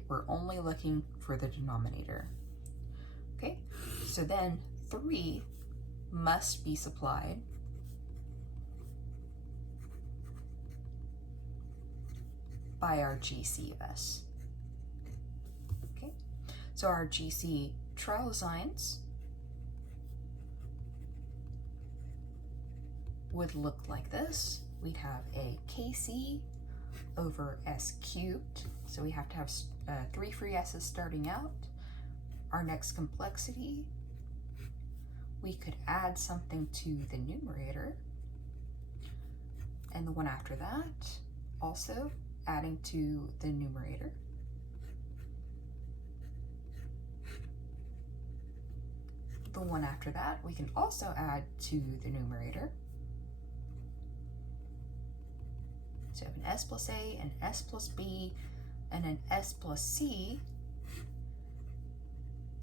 We're only looking for the denominator. Okay, so then 3 must be supplied by our GC of s. Okay, so our GC trial designs would look like this. We'd have a KC over s cubed, so we have to have 3 free s's starting out. Our next complexity, we could add something to the numerator, and the one after that, also adding to the numerator. The one after that, we can also add to the numerator. So S plus A, an S plus B, and an S plus C.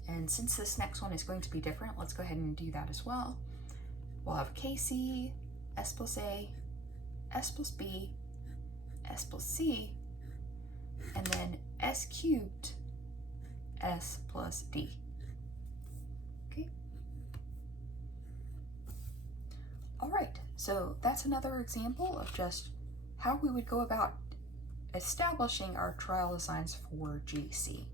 And since this next one is going to be different, let's go ahead and do that as well. We'll have KC, S plus A, S plus B, S plus C, and then S cubed, S plus D. Okay. All right, so that's another example of just how we would go about establishing our trial designs for GC.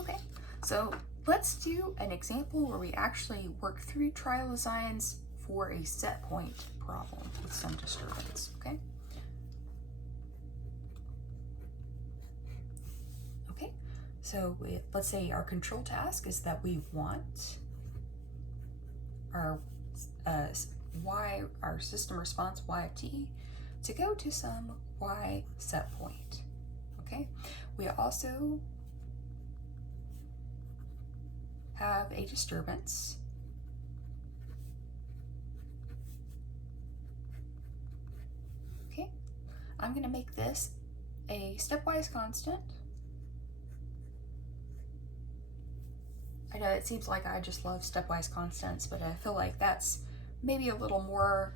Okay, so let's do an example where we actually work through trial designs for a set point problem with some disturbance, okay? Okay, so let's say our control task is that we want our our system response y of t to go to some y set point, okay? We also have a disturbance. Okay, I'm going to make this a stepwise constant. I know it seems like I just love stepwise constants, but I feel like that's maybe a little more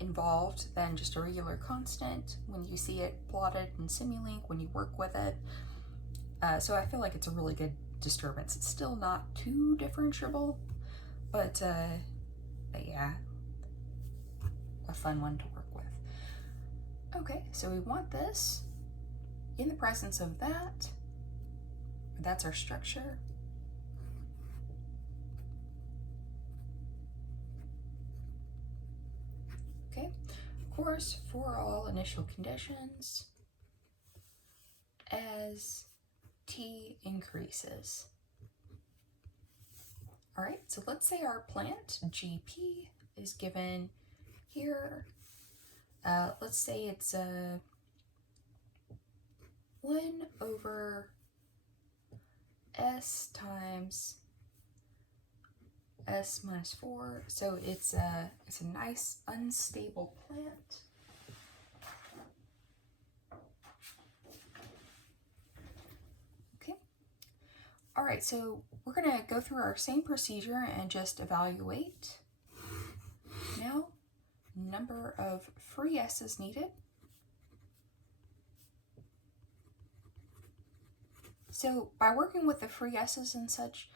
involved than just a regular constant when you see it plotted in Simulink, when you work with it. So I feel like it's a really good disturbance. It's still not too differentiable, but yeah, a fun one to work with. Okay, so we want this in the presence of that. That's our structure. Okay, of course, for all initial conditions, as t increases. All right, so let's say our plant GP is given here. Let's say it's 1 over s times s minus 4. So it's a nice unstable plant. All right, so we're going to go through our same procedure and just evaluate. Now, number of free s's needed. So by working with the free s's and such,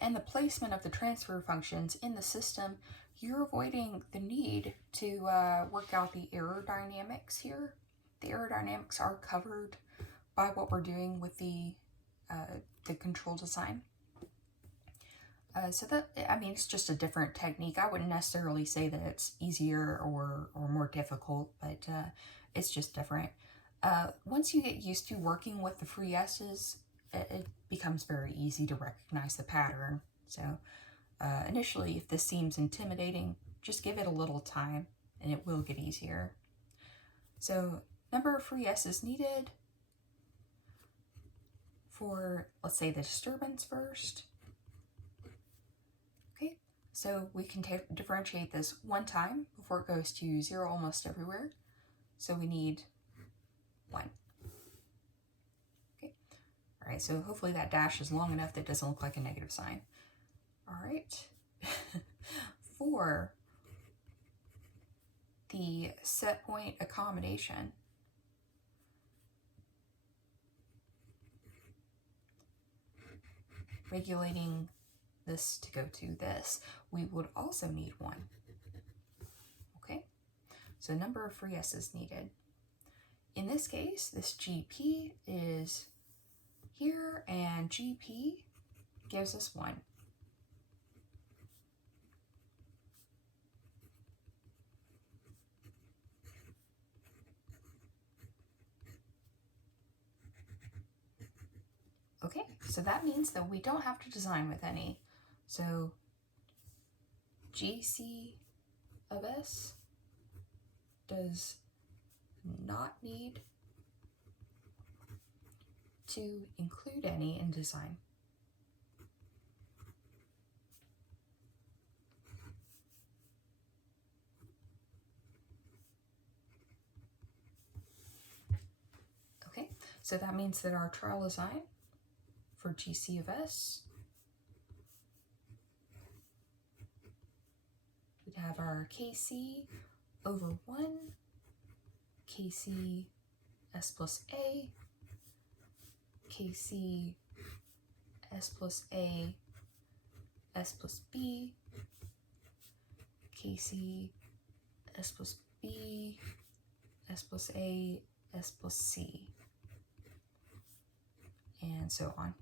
and the placement of the transfer functions in the system, you're avoiding the need to work out the error dynamics here. The error dynamics are covered by what we're doing with the control design. So that, I mean, it's just a different technique. I wouldn't necessarily say that it's easier or more difficult, but it's just different. Once you get used to working with the free s's, it becomes very easy to recognize the pattern. So initially, if this seems intimidating, just give it a little time and it will get easier. So number of free s's needed for, let's say, the disturbance first. Okay, so we can differentiate this one time before it goes to 0 almost everywhere. So we need 1. Okay, all right, so hopefully that dash is long enough that it doesn't look like a negative sign. All right, for the set point accommodation, regulating this to go to this, we would also need 1. Okay, so number of free s's needed. In this case, this GP is here, and GP gives us 1. Okay, so that means that we don't have to design with any. So GC of S does not need to include any in design. So that means that our trial design for GC of S would have our KC over 1, KC S plus A, KC S plus A, S plus B, KC S plus B, S plus A, S plus C, and so on.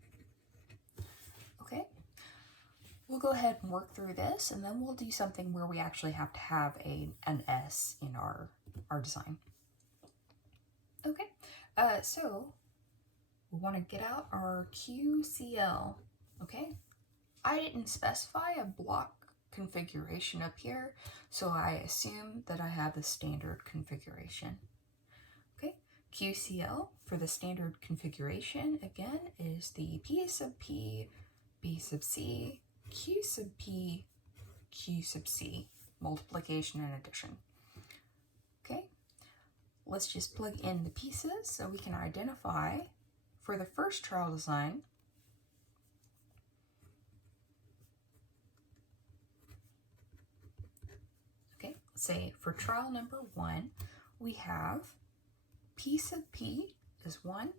Okay, we'll go ahead and work through this, and then we'll do something where we actually have to have an S in our design. Okay, so we want to get out our QCL, okay? I didn't specify a block configuration up here, so I assume that I have the standard configuration. Okay, QCL for the standard configuration, again, is the P sub P, B sub C, Q sub P, Q sub C, multiplication and addition. Okay, let's just plug in the pieces so we can identify for the first trial design. Okay, let's say for trial number 1, we have P sub P is 1,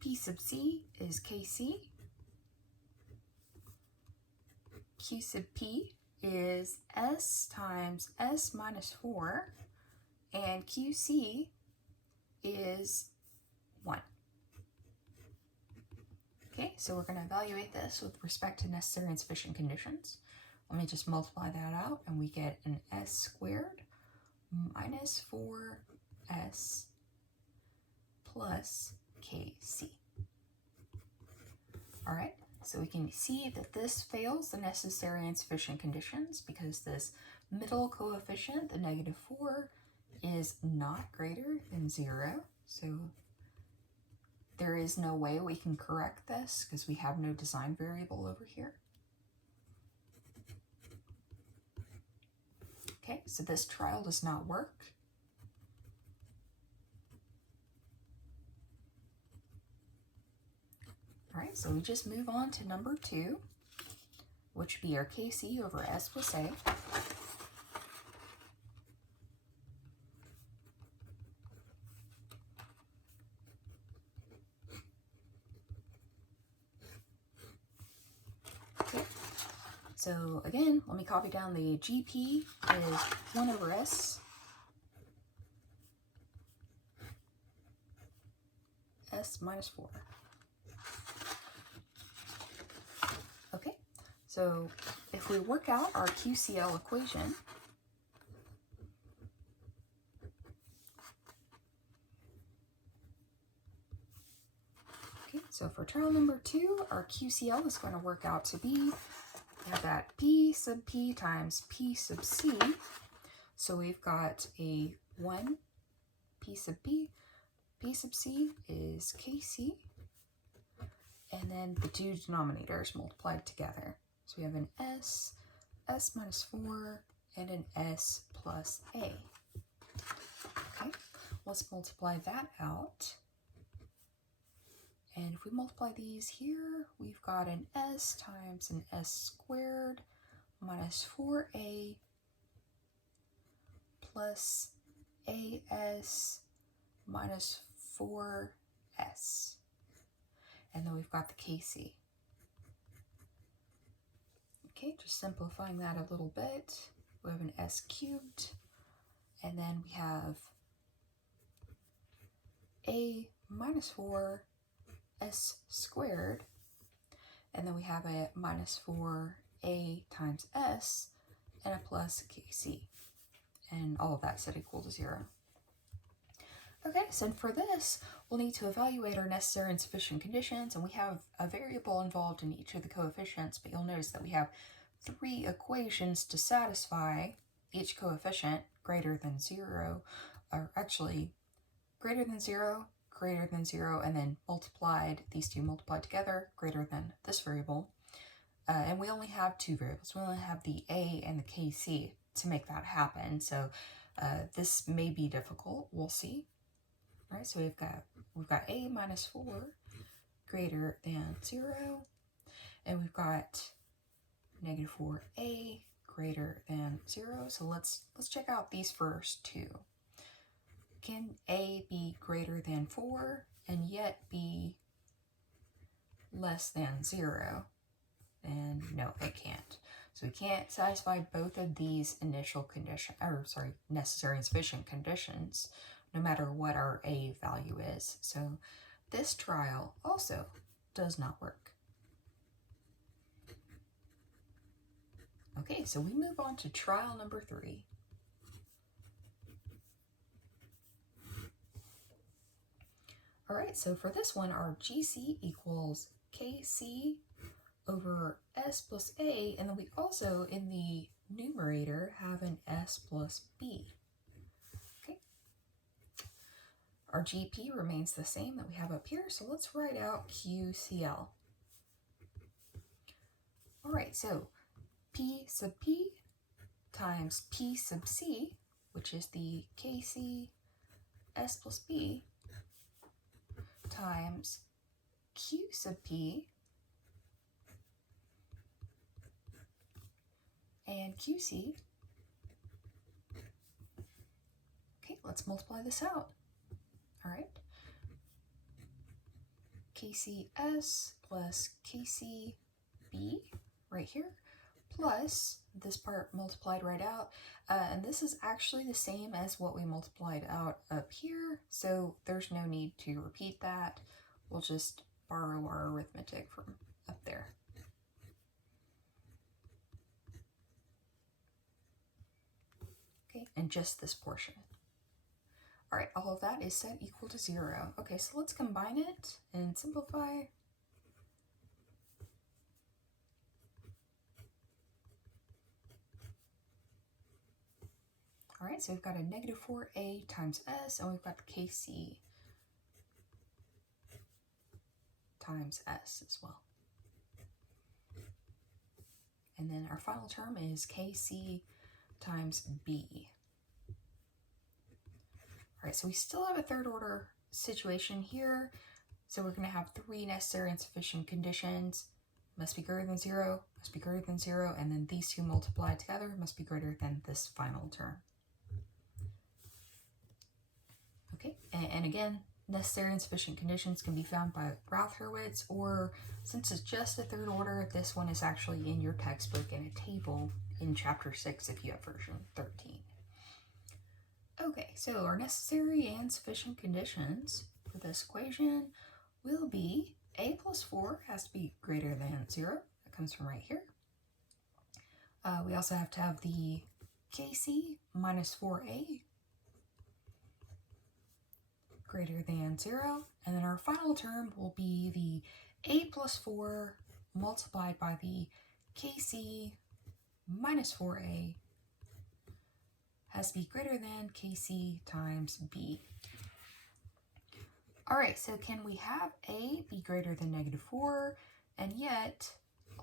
P sub C is KC, Q sub P is S times S minus 4, and QC is 1. Okay, so we're going to evaluate this with respect to necessary and sufficient conditions. Let me just multiply that out, and we get an S squared minus 4S plus KC. All right, so we can see that this fails the necessary and sufficient conditions because this middle coefficient, the -4, is not greater than 0. So there is no way we can correct this because we have no design variable over here. Okay, so this trial does not work. All right, so we just move on to number 2, which would be our KC over S plus A. Okay, so again, let me copy down the GP is 1 over S. S minus 4. Okay, so if we work out our QCL equation, okay, so for trial number 2, our QCL is going to work out to be, we have that P sub P times P sub C, so we've got a 1 P sub P, P sub C is KC, and then the two denominators multiplied together. So we have an S, S minus 4, and an S plus A. Okay, let's multiply that out. And if we multiply these here, we've got an S times an S squared minus 4A plus AS minus 4S. And then we've got the KC. Okay, just simplifying that a little bit. We have an S cubed, and then we have A minus 4 S squared, and then we have a minus 4A times S, and a plus KC. And all of that set equal to 0. Okay, so for this, we'll need to evaluate our necessary and sufficient conditions, and we have a variable involved in each of the coefficients, but you'll notice that we have 3 equations to satisfy each coefficient greater than 0, or actually greater than 0, and then multiplied, these two multiplied together, greater than this variable. And we only have 2 variables. We only have the A and the KC to make that happen, so this may be difficult, we'll see. right? So we've got a minus 4 greater than 0, and we've got negative 4a greater than 0. So let's check out these first two. Can a be greater than 4 and yet be less than 0? And no, it can't. So we can't satisfy both of these necessary and sufficient conditions, no matter what our a value is. So this trial also does not work. Okay, so we move on to trial number 3. All right, so for this one, our GC equals KC over S plus A, and then we also, in the numerator, have an S plus B. Okay. Our GP remains the same that we have up here, so let's write out QCL. All right, so P sub P times P sub C, which is the KC S plus B, times Q sub P and QC. Okay, let's multiply this out. All right. KCS plus KCB right here, plus this part multiplied right out. And this is actually the same as what we multiplied out up here, so there's no need to repeat that. We'll just borrow our arithmetic from up there. Okay, and just this portion. All right, all of that is set equal to 0. Okay, so let's combine it and simplify. All right, so we've got a negative 4a times s, and we've got kc times s as well. And then our final term is kc times b. All right, so we still have a third order situation here. So we're going to have 3 necessary and sufficient conditions. Must be greater than 0, must be greater than 0, and then these two multiplied together must be greater than this final term. Okay, and again, necessary and sufficient conditions can be found by Routh-Hurwitz, or since it's just a third order, this one is actually in your textbook in a table in chapter 6 if you have version 13. Okay, so our necessary and sufficient conditions for this equation will be a plus 4 has to be greater than 0. That comes from right here. We also have to have the kc minus 4a greater than 0. And then our final term will be the a plus 4 multiplied by the kc minus 4a has to be greater than kc times b. All right, so can we have a be greater than negative 4 and yet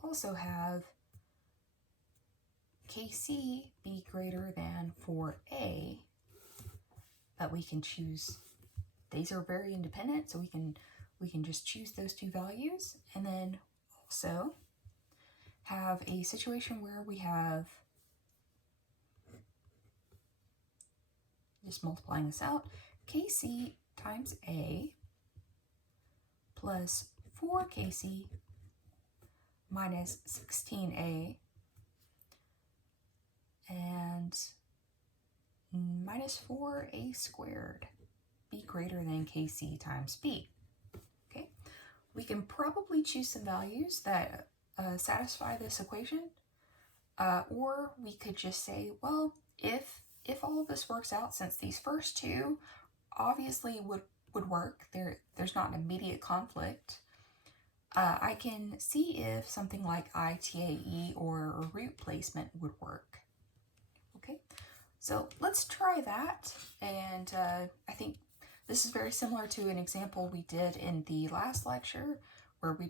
also have kc be greater than 4a that we can choose? These are very independent, so we can just choose those two values, and then also have a situation where we have, just multiplying this out, kc times a plus 4kc minus 16a and minus 4a squared be greater than kc times b. Okay, we can probably choose some values that satisfy this equation, or we could just say, well, if all of this works out, since these first two obviously would work, there's not an immediate conflict, I can see if something like ITAE or a root placement would work. Okay, so let's try that, and I think this is very similar to an example we did in the last lecture, where we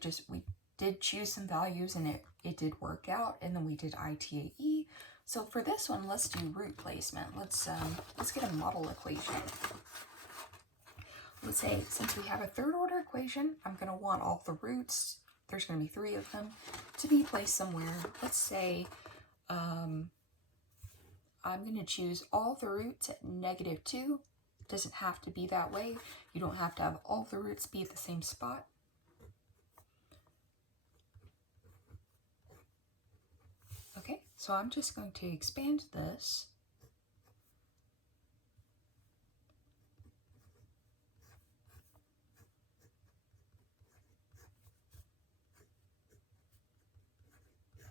did choose some values and it did work out, and then we did ITAE. So for this one, let's do root placement. Let's get a model equation. let's say since we have a third order equation, I'm going to want all the roots, there's going to be 3 of them, to be placed somewhere. Let's say I'm going to choose all the roots at -2. It doesn't have to be that way. You don't have to have all the roots be at the same spot. Okay, so I'm just going to expand this.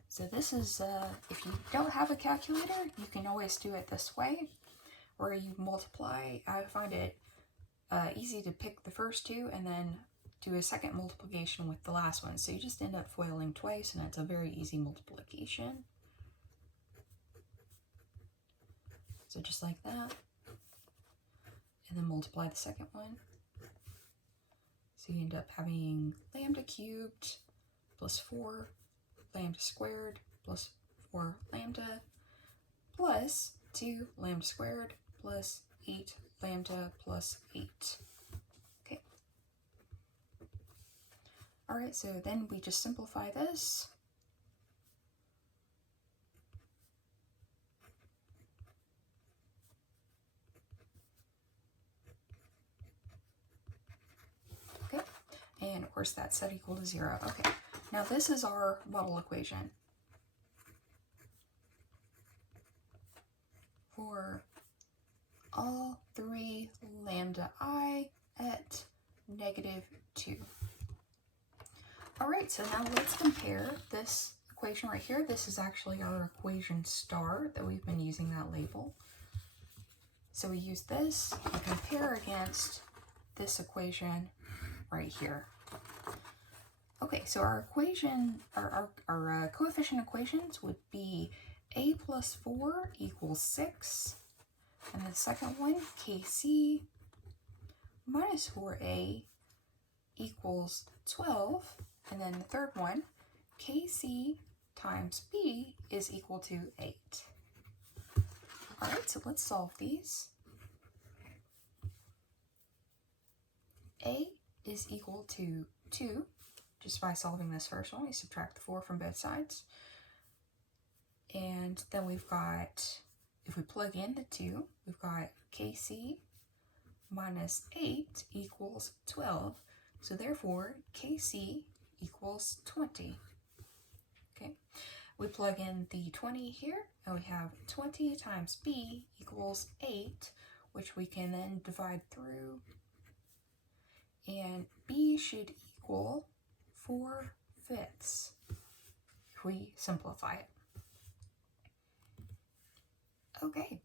So this is, if you don't have a calculator, you can always do it this way, where you multiply. I find it easy to pick the first 2 and then do a second multiplication with the last one. So you just end up foiling twice, and it's a very easy multiplication. So just like that. And then multiply the second one. So you end up having lambda cubed plus 4 lambda squared plus 4 lambda plus 2 lambda squared plus 8 lambda plus 8. Okay. All right, so then we just simplify this. Okay, and of course that's set equal to 0. Okay, now this is our model equation for all 3 lambda I at -2. All right, so now let's compare this equation right here. This is actually our equation star that we've been using that label. So we use this and compare against this equation right here. Okay, so our equation, our coefficient equations would be a plus 4 equals 6. And the second one, kc minus 4a equals 12. And then the third one, kc times b is equal to 8. All right, so let's solve these. A is equal to 2. Just by solving this first one, we subtract the 4 from both sides. And then we've got, if we plug in the 2, we've got kc minus 8 equals 12. So therefore, kc equals 20. Okay, we plug in the 20 here, and we have 20 times b equals 8, which we can then divide through. And b should equal 4/5 if we simplify it. Okay.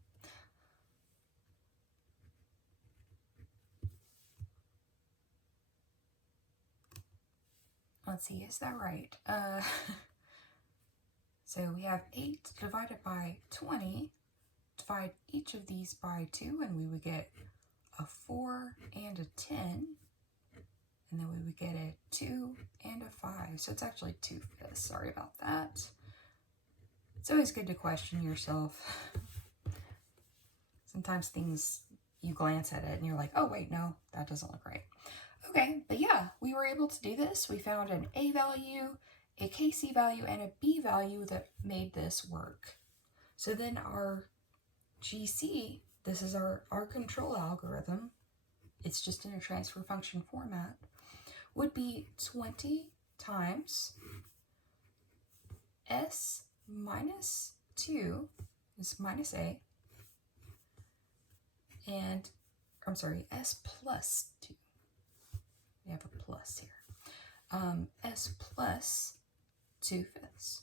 Let's see, is that right? So we have 8 divided by 20. Divide each of these by 2, and we would get a 4 and a 10. And then we would get a 2 and a 5. So it's actually 2/5. Sorry about that. It's always good to question yourself. Sometimes things, you glance at it and you're like, oh wait, no, that doesn't look right. Okay, but yeah, we were able to do this. We found an A value, a kc value, and a b value that made this work. So then our GC, this is our control algorithm, it's just in a transfer function format, would be 20 times s minus 2 is minus a, and I'm sorry, s plus 2. We have a plus here. S plus 2/5.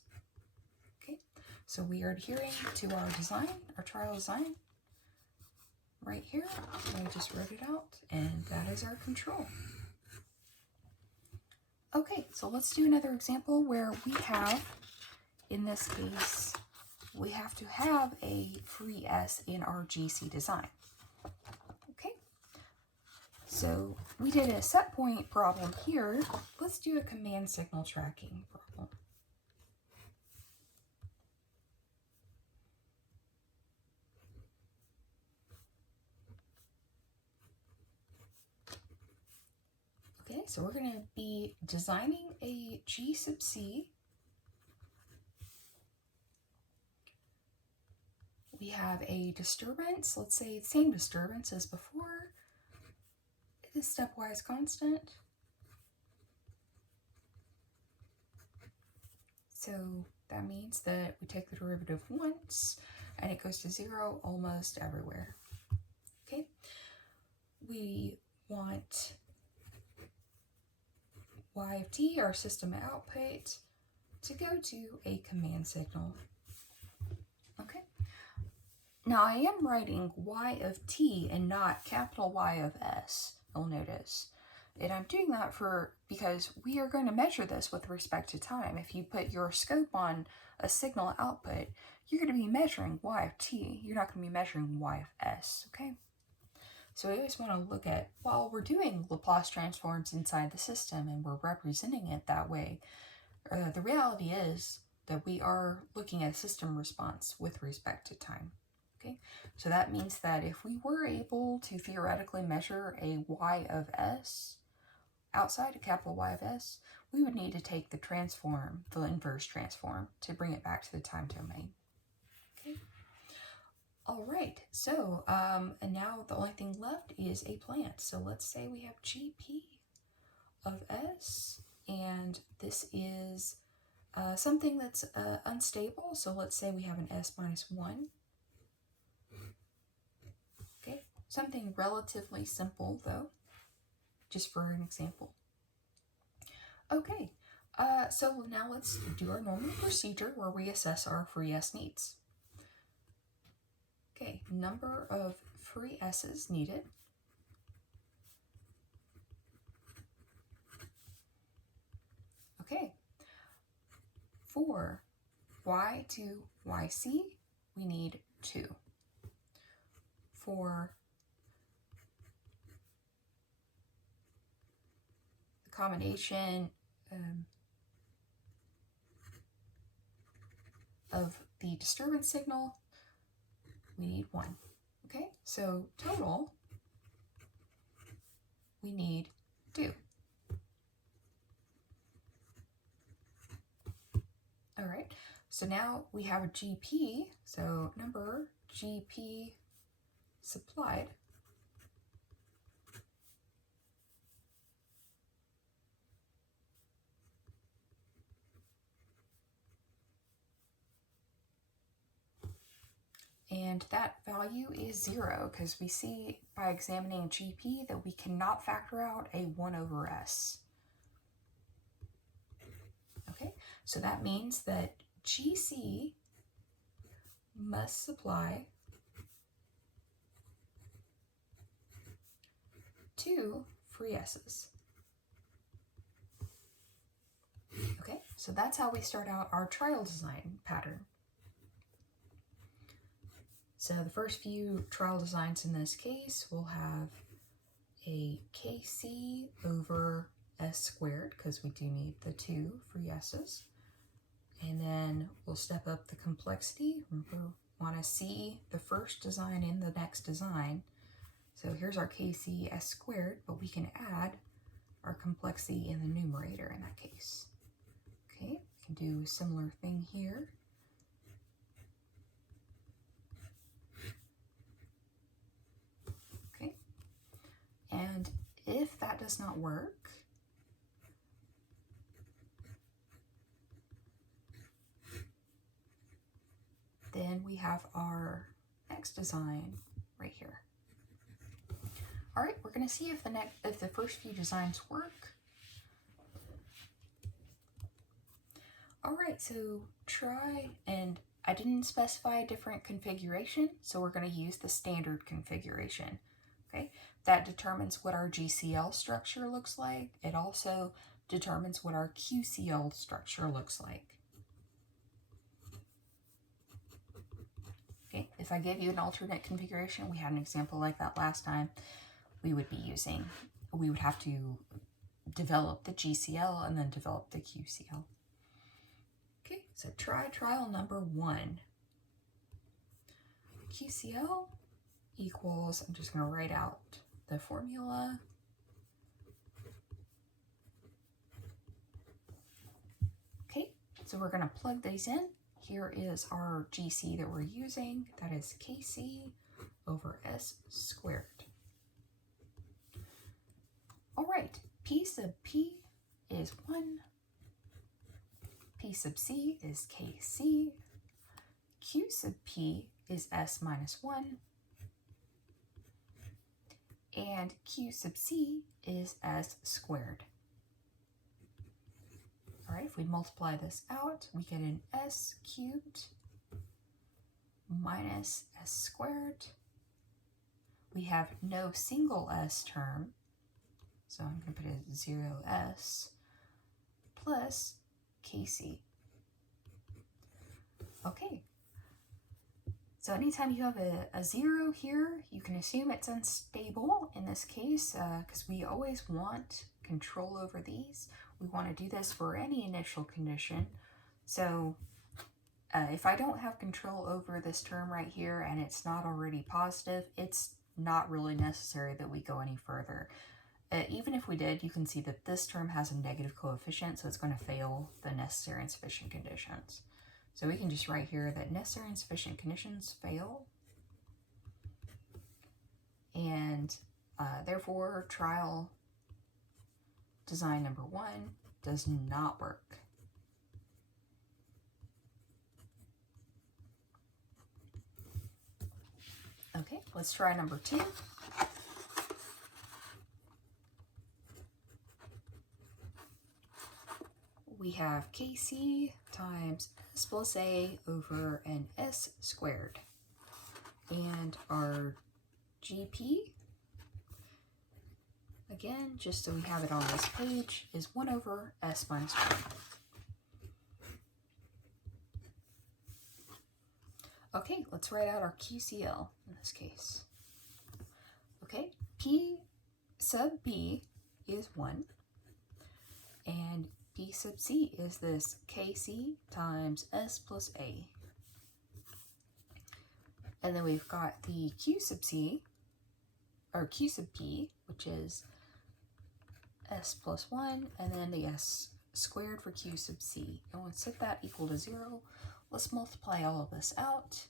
Okay, so we are adhering to our design, our trial design, right here. I just wrote it out, and that is our control. Okay, so let's do another example where we have, in this case, we have to have a free S in our GC design. Okay, so we did a set point problem here. Let's do a command signal tracking problem. so we're going to be designing a G sub C. We have a disturbance, let's say the same disturbance as before. It is stepwise constant. So that means that we take the derivative once and it goes to 0 almost everywhere. Okay, we want y of t, our system output, to go to a command signal. Okay, now I am writing y of t and not capital Y of s, you'll notice. And I'm doing that because we are going to measure this with respect to time. If you put your scope on a signal output, you're going to be measuring y of t. You're not going to be measuring y of s, okay? So we always want to look at, while we're doing Laplace transforms inside the system and we're representing it that way, the reality is that we are looking at system response with respect to time. Okay, so that means that if we were able to theoretically measure a y of s outside of capital Y of s, we would need to take the transform, the inverse transform, to bring it back to the time domain. Okay. All right, so and now the only thing left is a plant. So let's say we have GP of s, and this is something that's unstable. So let's say we have an s minus 1. Okay, something relatively simple though, just for an example. Okay, so now let's do our normal procedure where we assess our free s needs. Okay, number of free s's needed. Okay, for y to yc, we need 2. For the combination of the disturbance signal, we need 1. Okay, so total, we need 2. All right, so now we have a GP, so number GP supplied. And that value is 0 because we see by examining GP that we cannot factor out a 1 over s. Okay, so that means that GC must supply 2 free s's. Okay, so that's how we start out our trial design pattern. So the first few trial designs in this case will have a kc over s squared, because we do need the 2 free s's. And then we'll step up the complexity. Remember, we want to see the first design in the next design. So here's our kc s squared, but we can add our complexity in the numerator in that case. Okay, we can do a similar thing here. Okay, and if that does not work, then we have our next design right here. All right, we're going to see if the first few designs work. All right, so try, and I didn't specify a different configuration, so we're going to use the standard configuration. Okay, that determines what our GCL structure looks like. It also determines what our QCL structure looks like. Okay, if I gave you an alternate configuration, we had an example like that last time, we would have to develop the GCL and then develop the QCL. Okay, so try trial number 1. QCL equals, I'm just going to write out the formula, So we're going to plug these in. Here is our GC that we're using. That is KC over S squared. All right, P sub P is 1. P sub C is KC. Q sub P is S minus 1. And Q sub C is S squared. All right, if we multiply this out, we get an S cubed minus S squared. We have no single S term, so I'm going to put a 0S plus KC. Okay, so anytime you have a 0 here, you can assume it's unstable in this case, because we always want control over these. We want to do this for any initial condition. So if I don't have control over this term right here and it's not already positive, it's not really necessary that we go any further. Even if we did, you can see that this term has a negative coefficient, so it's going to fail the necessary and sufficient conditions. So we can just write here that necessary and sufficient conditions fail, and therefore trial design number 1 does not work. Okay, let's try number 2. We have KC times S plus A over an S squared. And our GP, again, just so we have it on this page, is 1 over S minus 1. Okay, let's write out our QCL in this case. Okay, P sub B is 1, and P sub C is this KC times S plus A. And then we've got the Q sub C, or Q sub P, which is S plus 1, and then the S squared for Q sub C. And we'll set that equal to 0. Let's multiply all of this out,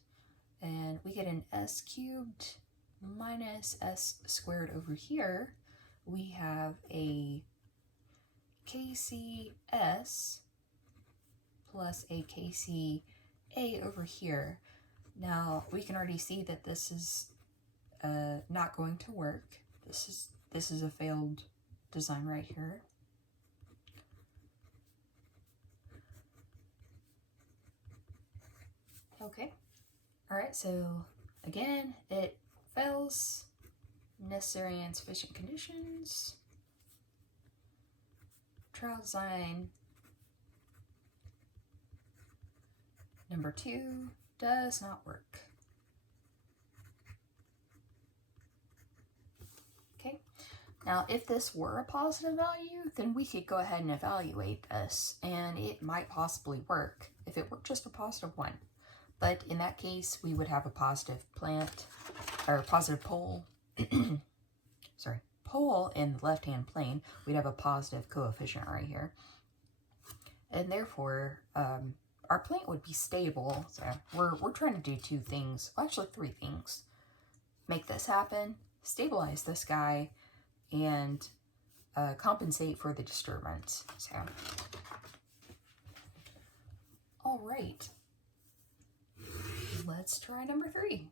and we get an S cubed minus S squared over here. We have a KCS plus a KCA over here. Now we can already see that this is not going to work. This is a failed design right here. Okay. All right. So again, it fails necessary and sufficient conditions. Trial design number 2 does not work. Okay, now if this were a positive value, then we could go ahead and evaluate this, and it might possibly work if it were just a positive 1. But in that case, we would have a positive plant, or positive pole, sorry, pole in the left-hand plane. We'd have a positive coefficient right here. And therefore, our plant would be stable. So we're trying to do 2 things, well, actually 3 things. Make this happen, stabilize this guy, and compensate for the disturbance. So, all right. Let's try number 3.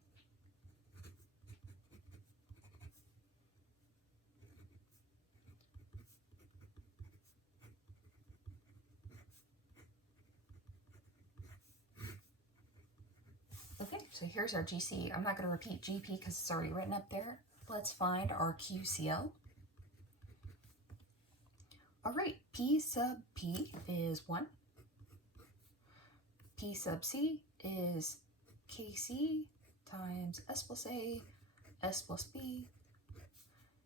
Okay, so here's our GC. I'm not going to repeat GP because it's already written up there. Let's find our QCL. All right, P sub P is 1. P sub C is KC times S plus A, S plus B,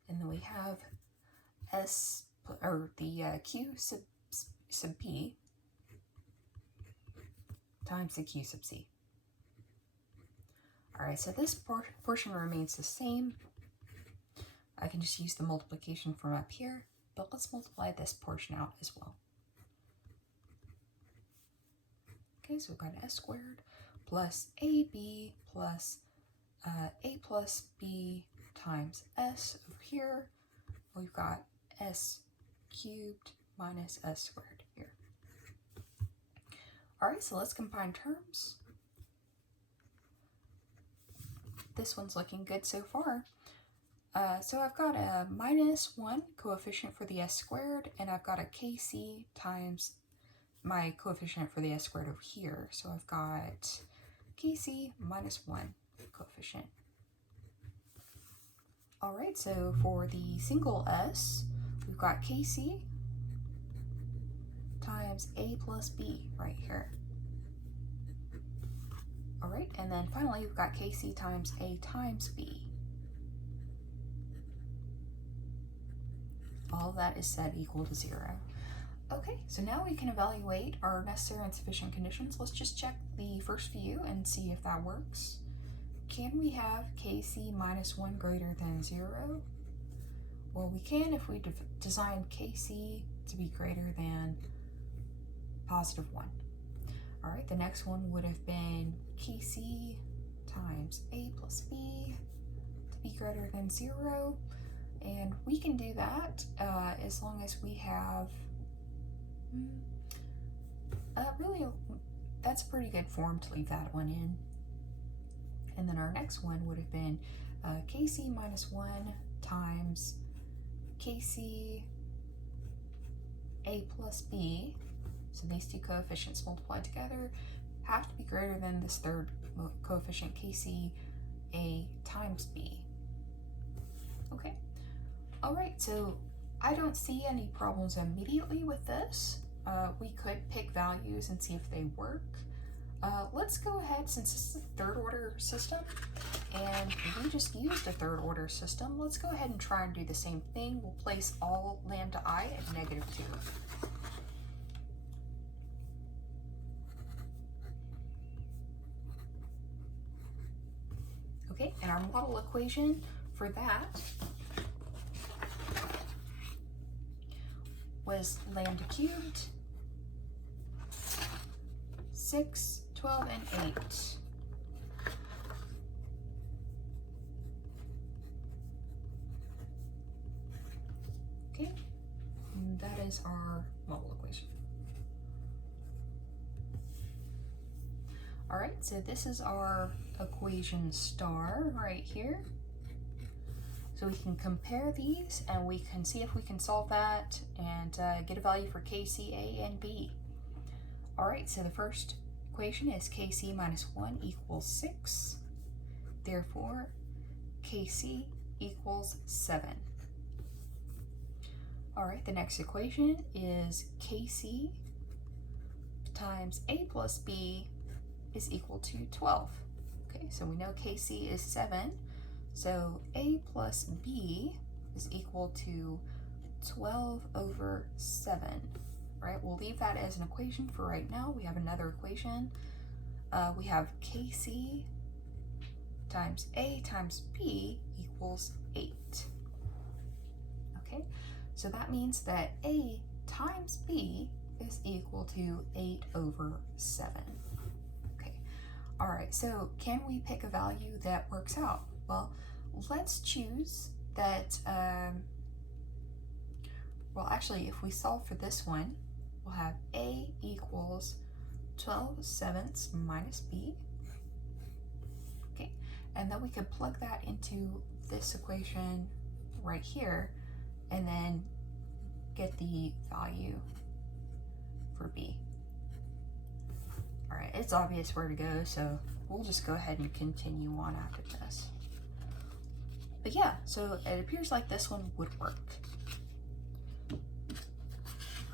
and then we have S, or the Q sub P times the Q sub C. All right, so this portion remains the same. I can just use the multiplication from up here, but let's multiply this portion out as well. Okay, so we've got S squared plus AB plus A plus B times S over here. We've got S cubed minus S squared here. All right, so let's combine terms. This one's looking good so far. So I've got a -1 coefficient for the S squared, and I've got a KC times my coefficient for the S squared over here. So I've got KC -1 coefficient. All right, so for the single S, we've got KC times A plus B right here. All right, and then finally we've got KC times A times B. All of that is set equal to 0. Okay, so now we can evaluate our necessary and sufficient conditions. Let's just check the first few and see if that works. Can we have KC -1 greater than 0? Well, we can if we design KC to be greater than +1. All right, the next one would have been KC times A plus B to be greater than 0. And we can do that as long as we have, really, that's a pretty good form to leave that one in. And then our next one would have been KC -1 times KC A plus B. So these two coefficients multiplied together have to be greater than this third coefficient, KC A times B. Okay. All right, so I don't see any problems immediately with this. We could pick values and see if they work. Let's go ahead, since this is a third order system and we just used a third order system, let's go ahead and try and do the same thing. We'll place all lambda I at -2. Okay, and our model equation for that was lambda cubed, 6, 12, and 8. Okay, and that is our model equation. All right, so this is our equation star right here. So we can compare these and we can see if we can solve that and get a value for KC, A, and B. All right, so the first equation is KC -1 equals 6. Therefore, KC equals 7. All right, the next equation is KC times A plus B is equal to 12. Okay, so we know KC is 7. So A plus B is equal to 12 over 7, right? We'll leave that as an equation for right now. We have another equation. We have KC times A times B equals 8. Okay, so that means that A times B is equal to 8 over 7. Okay, all right, so can we pick a value that works out? Well, let's choose that, well, actually, if we solve for this one, we'll have A equals 12/7 minus B. Okay, and then we could plug that into this equation right here and then get the value for B. All right, it's obvious where to go, so we'll just go ahead and continue on after this. But yeah, so it appears like this one would work.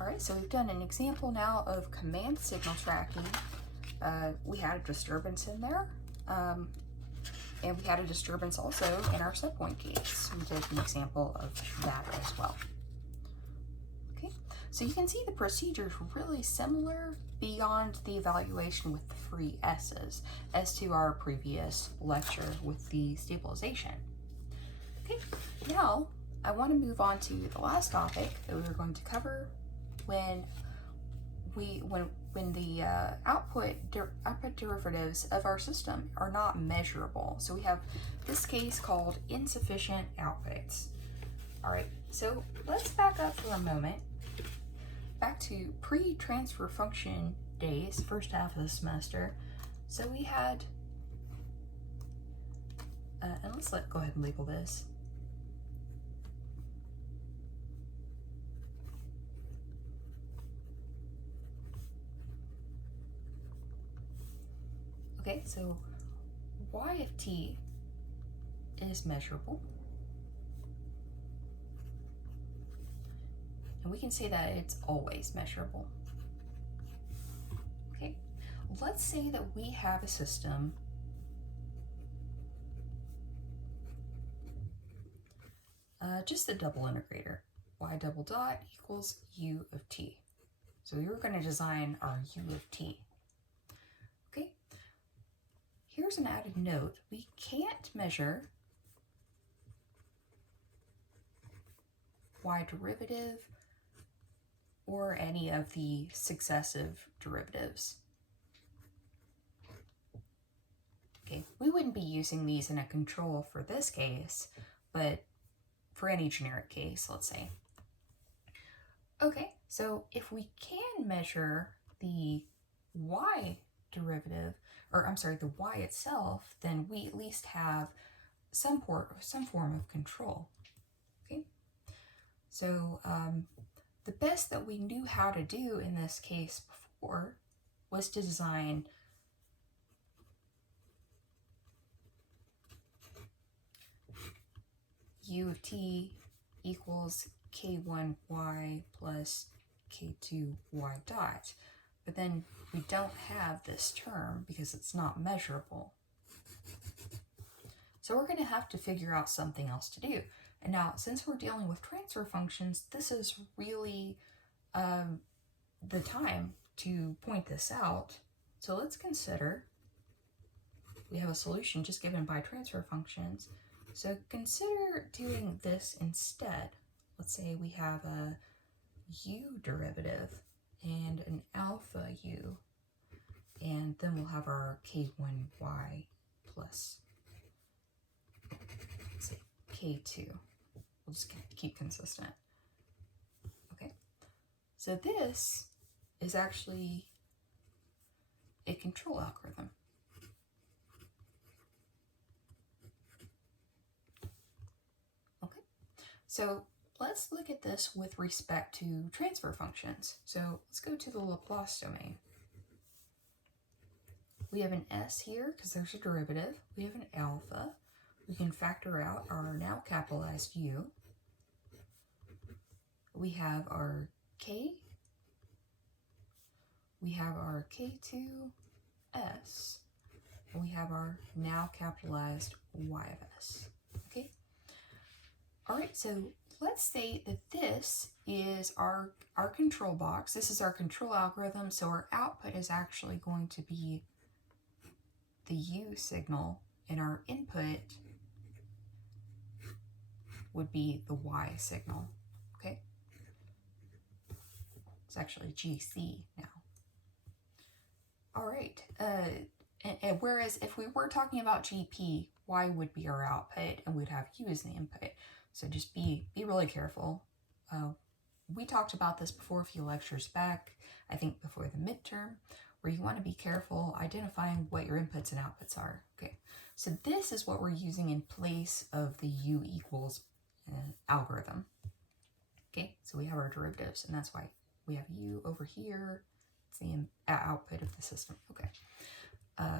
All right, so we've done an example now of command signal tracking. We had a disturbance in there, and we had a disturbance also in our setpoint gates. We did an example of that as well. Okay, so you can see the procedure is really similar beyond the evaluation with the free S's as to our previous lecture with the stabilization. Okay, now I want to move on to the last topic that we were going to cover when when the output derivatives of our system are not measurable. So we have this case called insufficient outputs. All right, so let's back up for a moment, back to pre-transfer function days, first half of the semester. So we had, and let's go ahead and label this. Okay, so y of t is measurable. And we can say that it's always measurable. Okay, let's say that we have a system just a double integrator. Y double dot equals u of t. So we were going to design our u of t. Okay, here's an added note. We can't measure y derivative or any of the successive derivatives. Okay, we wouldn't be using these in a control for this case, but for any generic case, let's say. Okay, so if we can measure the y derivative, or I'm sorry, the y itself, then we at least have some form of control. Okay, so the best that we knew how to do in this case before was to design u of t equals k1y plus k2y dot. But then we don't have this term because it's not measurable. So we're going to have to figure out something else to do. And now, since we're dealing with transfer functions, this is really the time to point this out. So let's consider we have a solution just given by transfer functions. So consider doing this instead. Let's say we have a u derivative and an alpha u, and then we'll have our k1y plus, let's say, k2. We'll just keep consistent. Okay, so this is actually a control algorithm. Okay, so let's look at this with respect to transfer functions. So let's go to the Laplace domain. We have an s here because there's a derivative. We have an alpha. We can factor out our now capitalized u. We have our k. We have our k2s. And we have our now capitalized y of s. Okay? All right, so let's say that this is our control box. This is our control algorithm, so our output is actually going to be the u signal, and our input would be the y signal, okay? It's actually GC now. All right, and whereas if we were talking about GP, y would be our output, and we'd have u as the input. So just be really careful. We talked about this before a few lectures back, I think before the midterm, where you want to be careful identifying what your inputs and outputs are. Okay, so this is what we're using in place of the u equals algorithm. Okay, so we have our derivatives, and that's why we have u over here. It's the output of the system. Okay,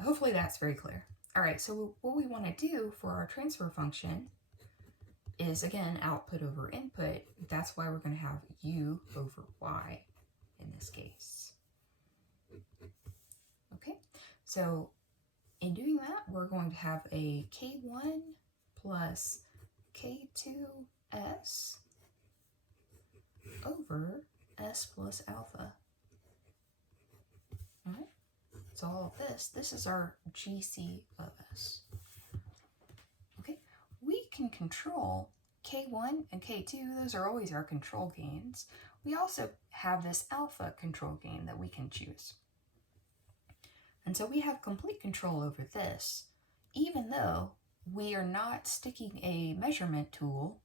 hopefully that's very clear. All right, so what we want to do for our transfer function is, again, output over input. That's why we're going to have u over y in this case. Okay, so in doing that, we're going to have a k1 plus k2s over s plus alpha. All right, so all of this is our GC of s. Okay, we can control K1 and K2, those are always our control gains. We also have this alpha control gain that we can choose. And so we have complete control over this, even though we are not sticking a measurement tool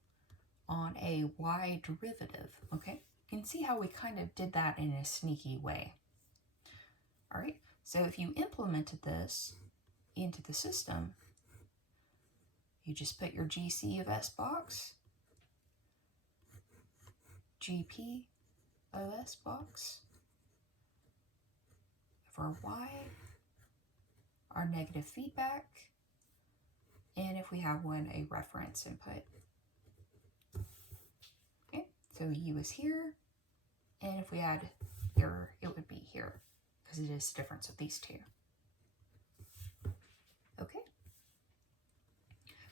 on a y derivative, okay? You can see how we kind of did that in a sneaky way. All right, so if you implemented this into the system, you just put your GC of S box, GP of S box for y, our negative feedback, and if we have one, a reference input. Okay, so U is here, and if we had error, it would be here, because it is the difference of these two. Okay,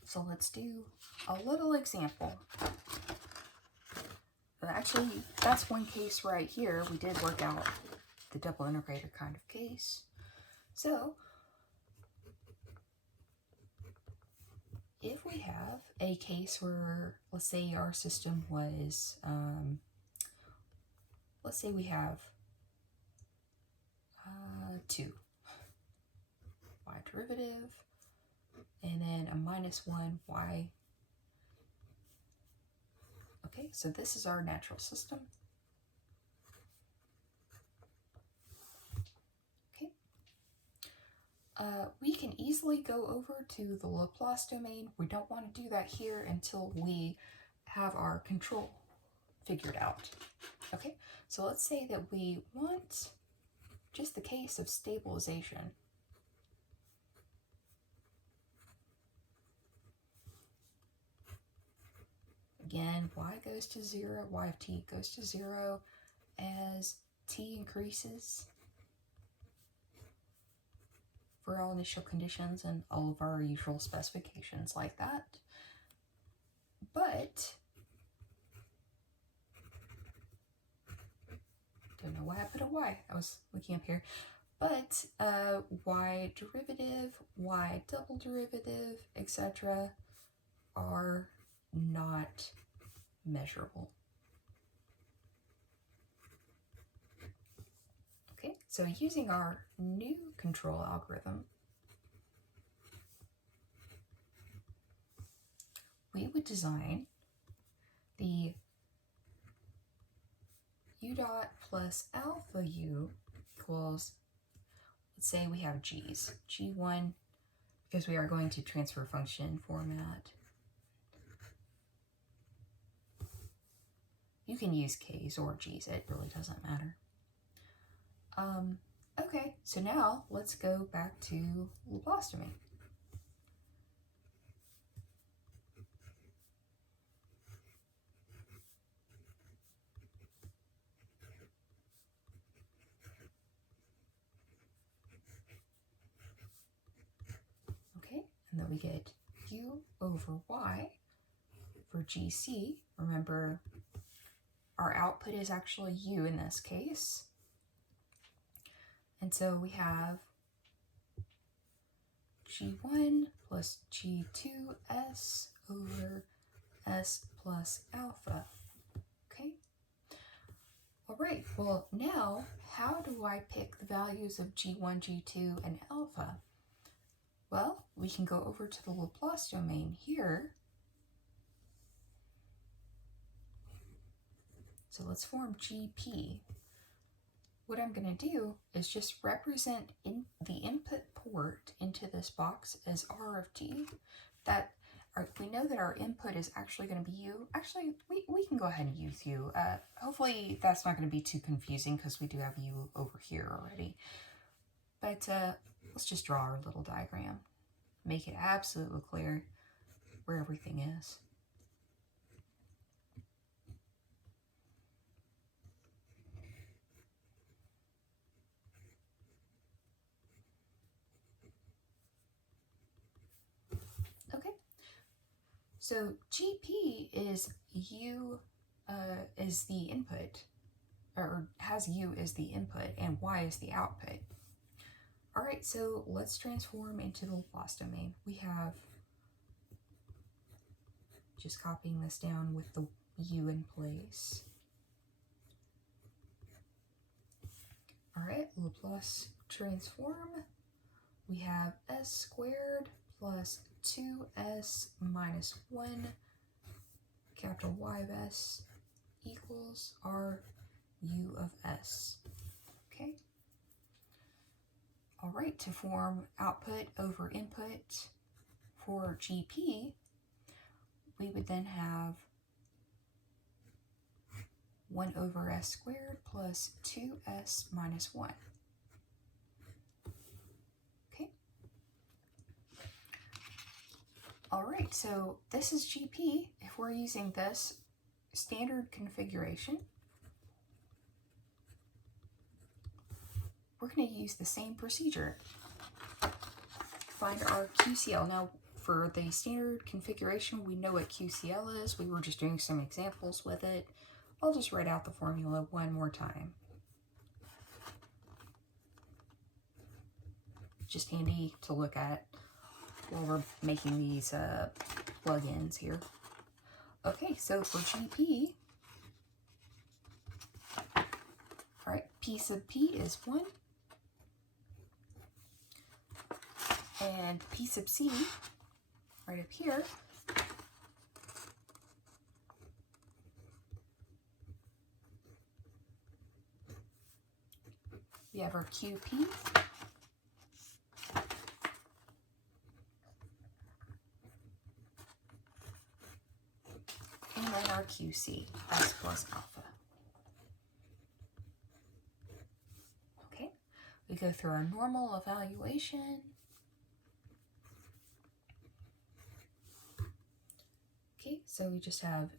so let's do a little example. Actually, that's one case right here. We did work out the double integrator kind of case. So if we have a case where, let's say our system was, let's say we have 2 y derivative, and then a -1 y. Okay, so this is our natural system. Okay. We can easily go over to the Laplace domain. We don't want to do that here until we have our control figured out. Okay, so let's say that we want just the case of stabilization. Again, y goes to 0, y of t goes to 0 as t increases for all initial conditions and all of our usual specifications like that. But, don't know why I put a y, I was looking up here. But y derivative, y double derivative, etc. are not measurable. Okay, so using our new control algorithm, we would design the u dot plus alpha u equals, let's say we have g's, g1, because we are going to transfer function format. You can use k's or g's, it really doesn't matter. Okay, so now let's go back to Laplace domain. Okay, and then we get u over y for GC. Remember, our output is actually u in this case. And so we have G1 plus G2S over S plus alpha. Okay? All right, well now, how do I pick the values of G1, G2, and alpha? Well, we can go over to the Laplace domain here. So let's form GP. What I'm going to do is just represent the input port into this box as R of t. We know that our input is actually going to be u. Actually, we can go ahead and use u. Hopefully that's not going to be too confusing because we do have u over here already. But let's just draw our little diagram. Make it absolutely clear where everything is. Okay, so GP is u is the input, or has u as the input, and y is the output. All right, so let's transform into the Laplace domain. We have Just copying this down with the u in place. All right, Laplace transform. We have s squared plus 2s minus 1 capital Y of s equals our u of s. Okay. All right, to form output over input for GP, we would then have 1 over s squared plus 2s minus 1. Okay. All right, so this is GP. If we're using this standard configuration, we're going to use the same procedure. Find our QCL. Now, for the standard configuration, we know what QCL is. We were just doing some examples with it. I'll just write out the formula one more time. Just handy to look at while we're making these plugins here. Okay, so for GP, all right, P sub P is 1. And P sub C, right up here, we have our QP, and then our QC, S plus alpha. Okay, we go through our normal evaluation. Okay, so we just have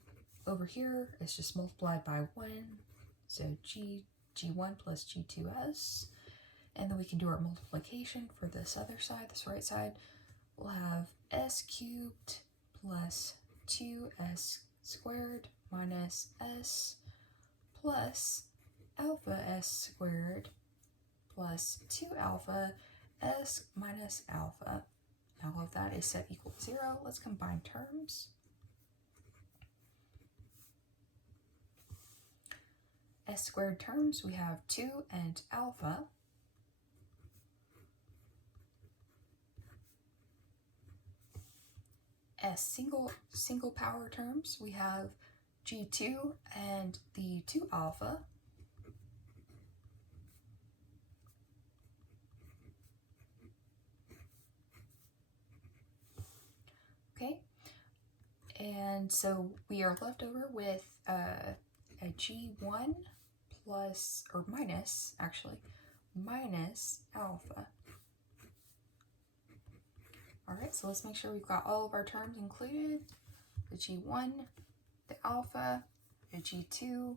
over here, it's just multiplied by 1, so G1 plus G2S, and then we can do our multiplication for this other side, this right side. We'll have s cubed plus 2s squared minus s plus alpha s squared plus 2 alpha s minus alpha. Now all of that is set equal to 0. Let's combine terms. S squared terms, we have 2 and alpha. S single power terms, we have G2 and the 2 alpha. Okay, and so we are left over with a G1 plus, or minus, actually, minus alpha. All right, so let's make sure we've got all of our terms included. The G1, the alpha, the G2,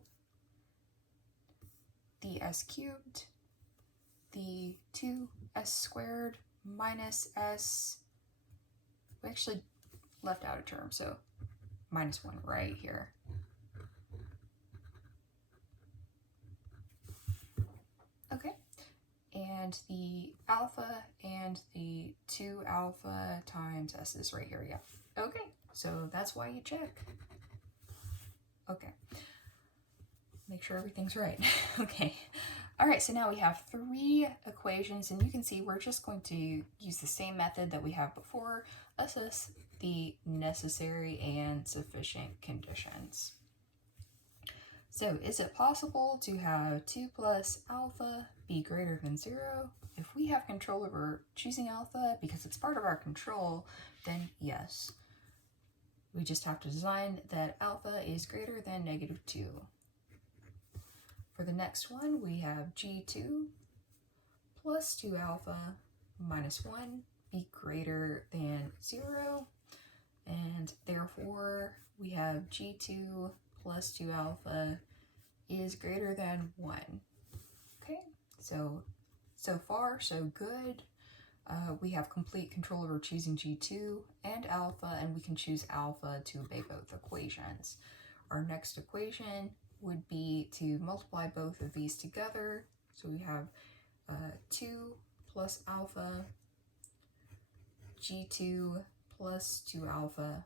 the s cubed, the 2s squared minus s. We actually left out a term, so minus 1 right here. Okay, and the alpha and the 2 alpha times s is right here, yeah. Okay, so that's why you check. Okay, make sure everything's right. Okay, all right, so now we have 3 equations, and you can see we're just going to use the same method that we have before, assess the necessary and sufficient conditions. So is it possible to have 2 plus alpha be greater than 0? If we have control over choosing alpha because it's part of our control, then yes. We just have to design that alpha is greater than -2. For the next one, we have G2 plus 2 alpha minus 1 be greater than 0. And therefore, we have G2 plus 2 alpha is greater than 1. Okay, so far, so good. We have complete control over choosing G2 and alpha, and we can choose alpha to obey both equations. Our next equation would be to multiply both of these together. So we have 2 plus alpha, G2 plus 2 alpha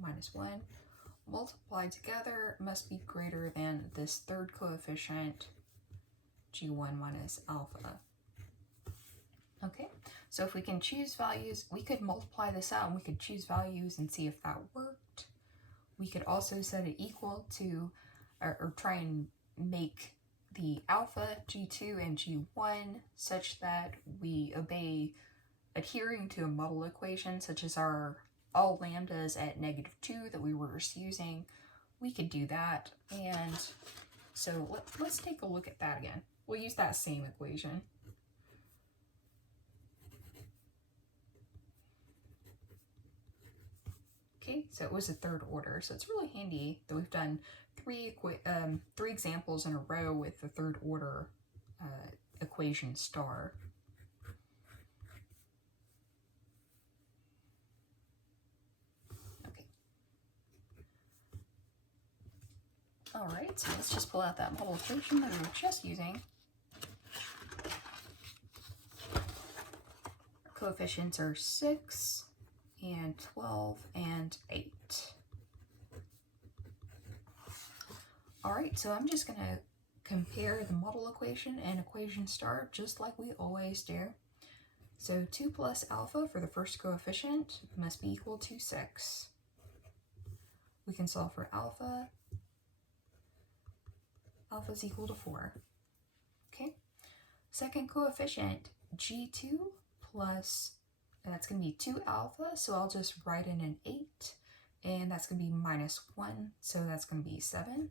minus 1 multiplied together must be greater than this third coefficient, g1 minus alpha. Okay, so if we can choose values, we could multiply this out and we could choose values and see if that worked. We could also set it equal to, or try and make the alpha, g2 and g1 such that we obey adhering to a model equation, such as our all lambdas at -2 that we were just using. We could do that, and so let's take a look at that again. We'll use that same equation. Okay, so it was a third order, so it's really handy that we've done three examples in a row with the third order equation star. Okay. All right, so let's just pull out that model equation that we were just using. Our coefficients are 6 and 12 and 8. All right, so I'm just gonna compare the model equation and equation star just like we always do. So 2 plus alpha for the first coefficient must be equal to 6. We can solve for alpha. Alpha is equal to 4. Okay. Second coefficient, g2 plus, that's going to be 2 alpha, so I'll just write in an 8, and that's going to be minus 1, so that's going to be 7.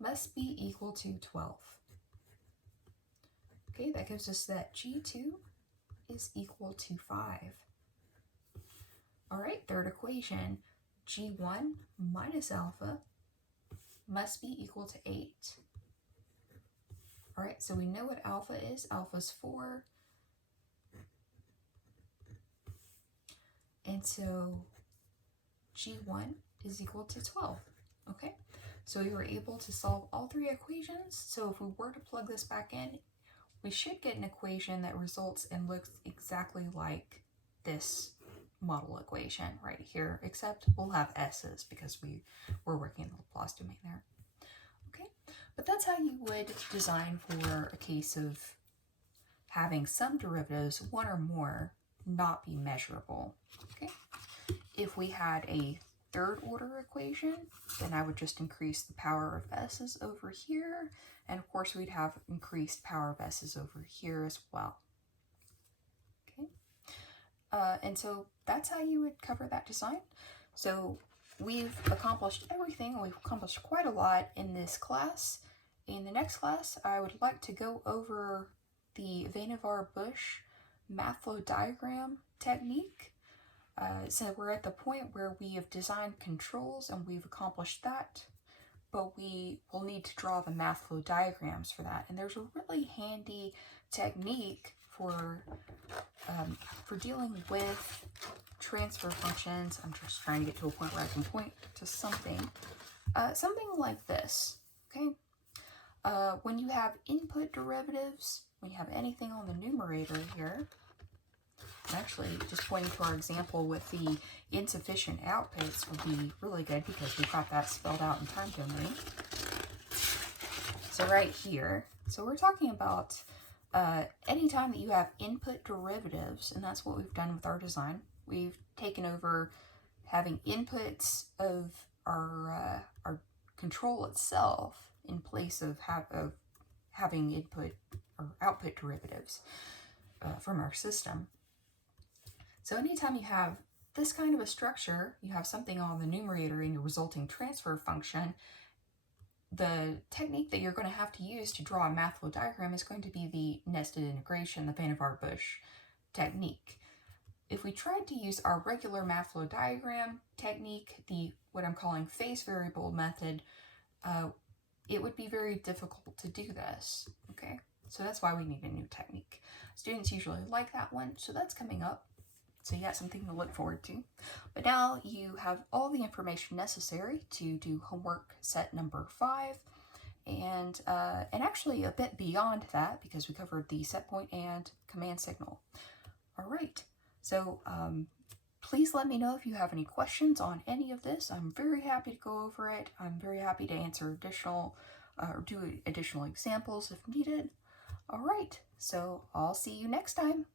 Must be equal to 12. Okay, that gives us that g2 is equal to 5. All right, third equation, g1 minus alpha must be equal to 8. All right, so we know what alpha is. Alpha is 4. And so g1 is equal to 12. Okay, so we were able to solve all three equations. So if we were to plug this back in, we should get an equation that results and looks exactly like this model equation right here, except we'll have s's because we're working in the Laplace domain there. Okay, but that's how you would design for a case of having some derivatives, one or more, not be measurable. Okay, if we had a third order equation, then I would just increase the power of s's over here, and of course we'd have increased power of s's over here as well. Okay, and so that's how you would cover that design. So we've accomplished everything. We've accomplished quite a lot in this class. In the next class, I would like to go over the Vannevar-Bush math flow diagram technique. So we're at the point where we have designed controls and we've accomplished that, but we will need to draw the math flow diagrams for that. And there's a really handy technique for dealing with transfer functions. I'm just trying to get to a point where I can point to something. Something like this, okay? When you have input derivatives, when you have anything on the numerator here, actually just pointing to our example with the insufficient outputs would be really good because we've got that spelled out in time domain. So right here, so we're talking about anytime that you have input derivatives, and that's what we've done with our design. We've taken over having inputs of our control itself in place of having input or output derivatives from our system. So anytime you have this kind of a structure, you have something on the numerator in your resulting transfer function, the technique that you're going to have to use to draw a math flow diagram is going to be the nested integration, the Vannevar-Bush technique. If we tried to use our regular math flow diagram technique, what I'm calling phase variable method, it would be very difficult to do this, okay? So that's why we need a new technique. Students usually like that one, so that's coming up. So you got something to look forward to. But now you have all the information necessary to do homework set number 5, and actually a bit beyond that because we covered the set point and command signal. All right, so Please let me know if you have any questions on any of this. I'm very happy to go over it. I'm very happy to answer additional or do additional examples if needed. All right, so I'll see you next time.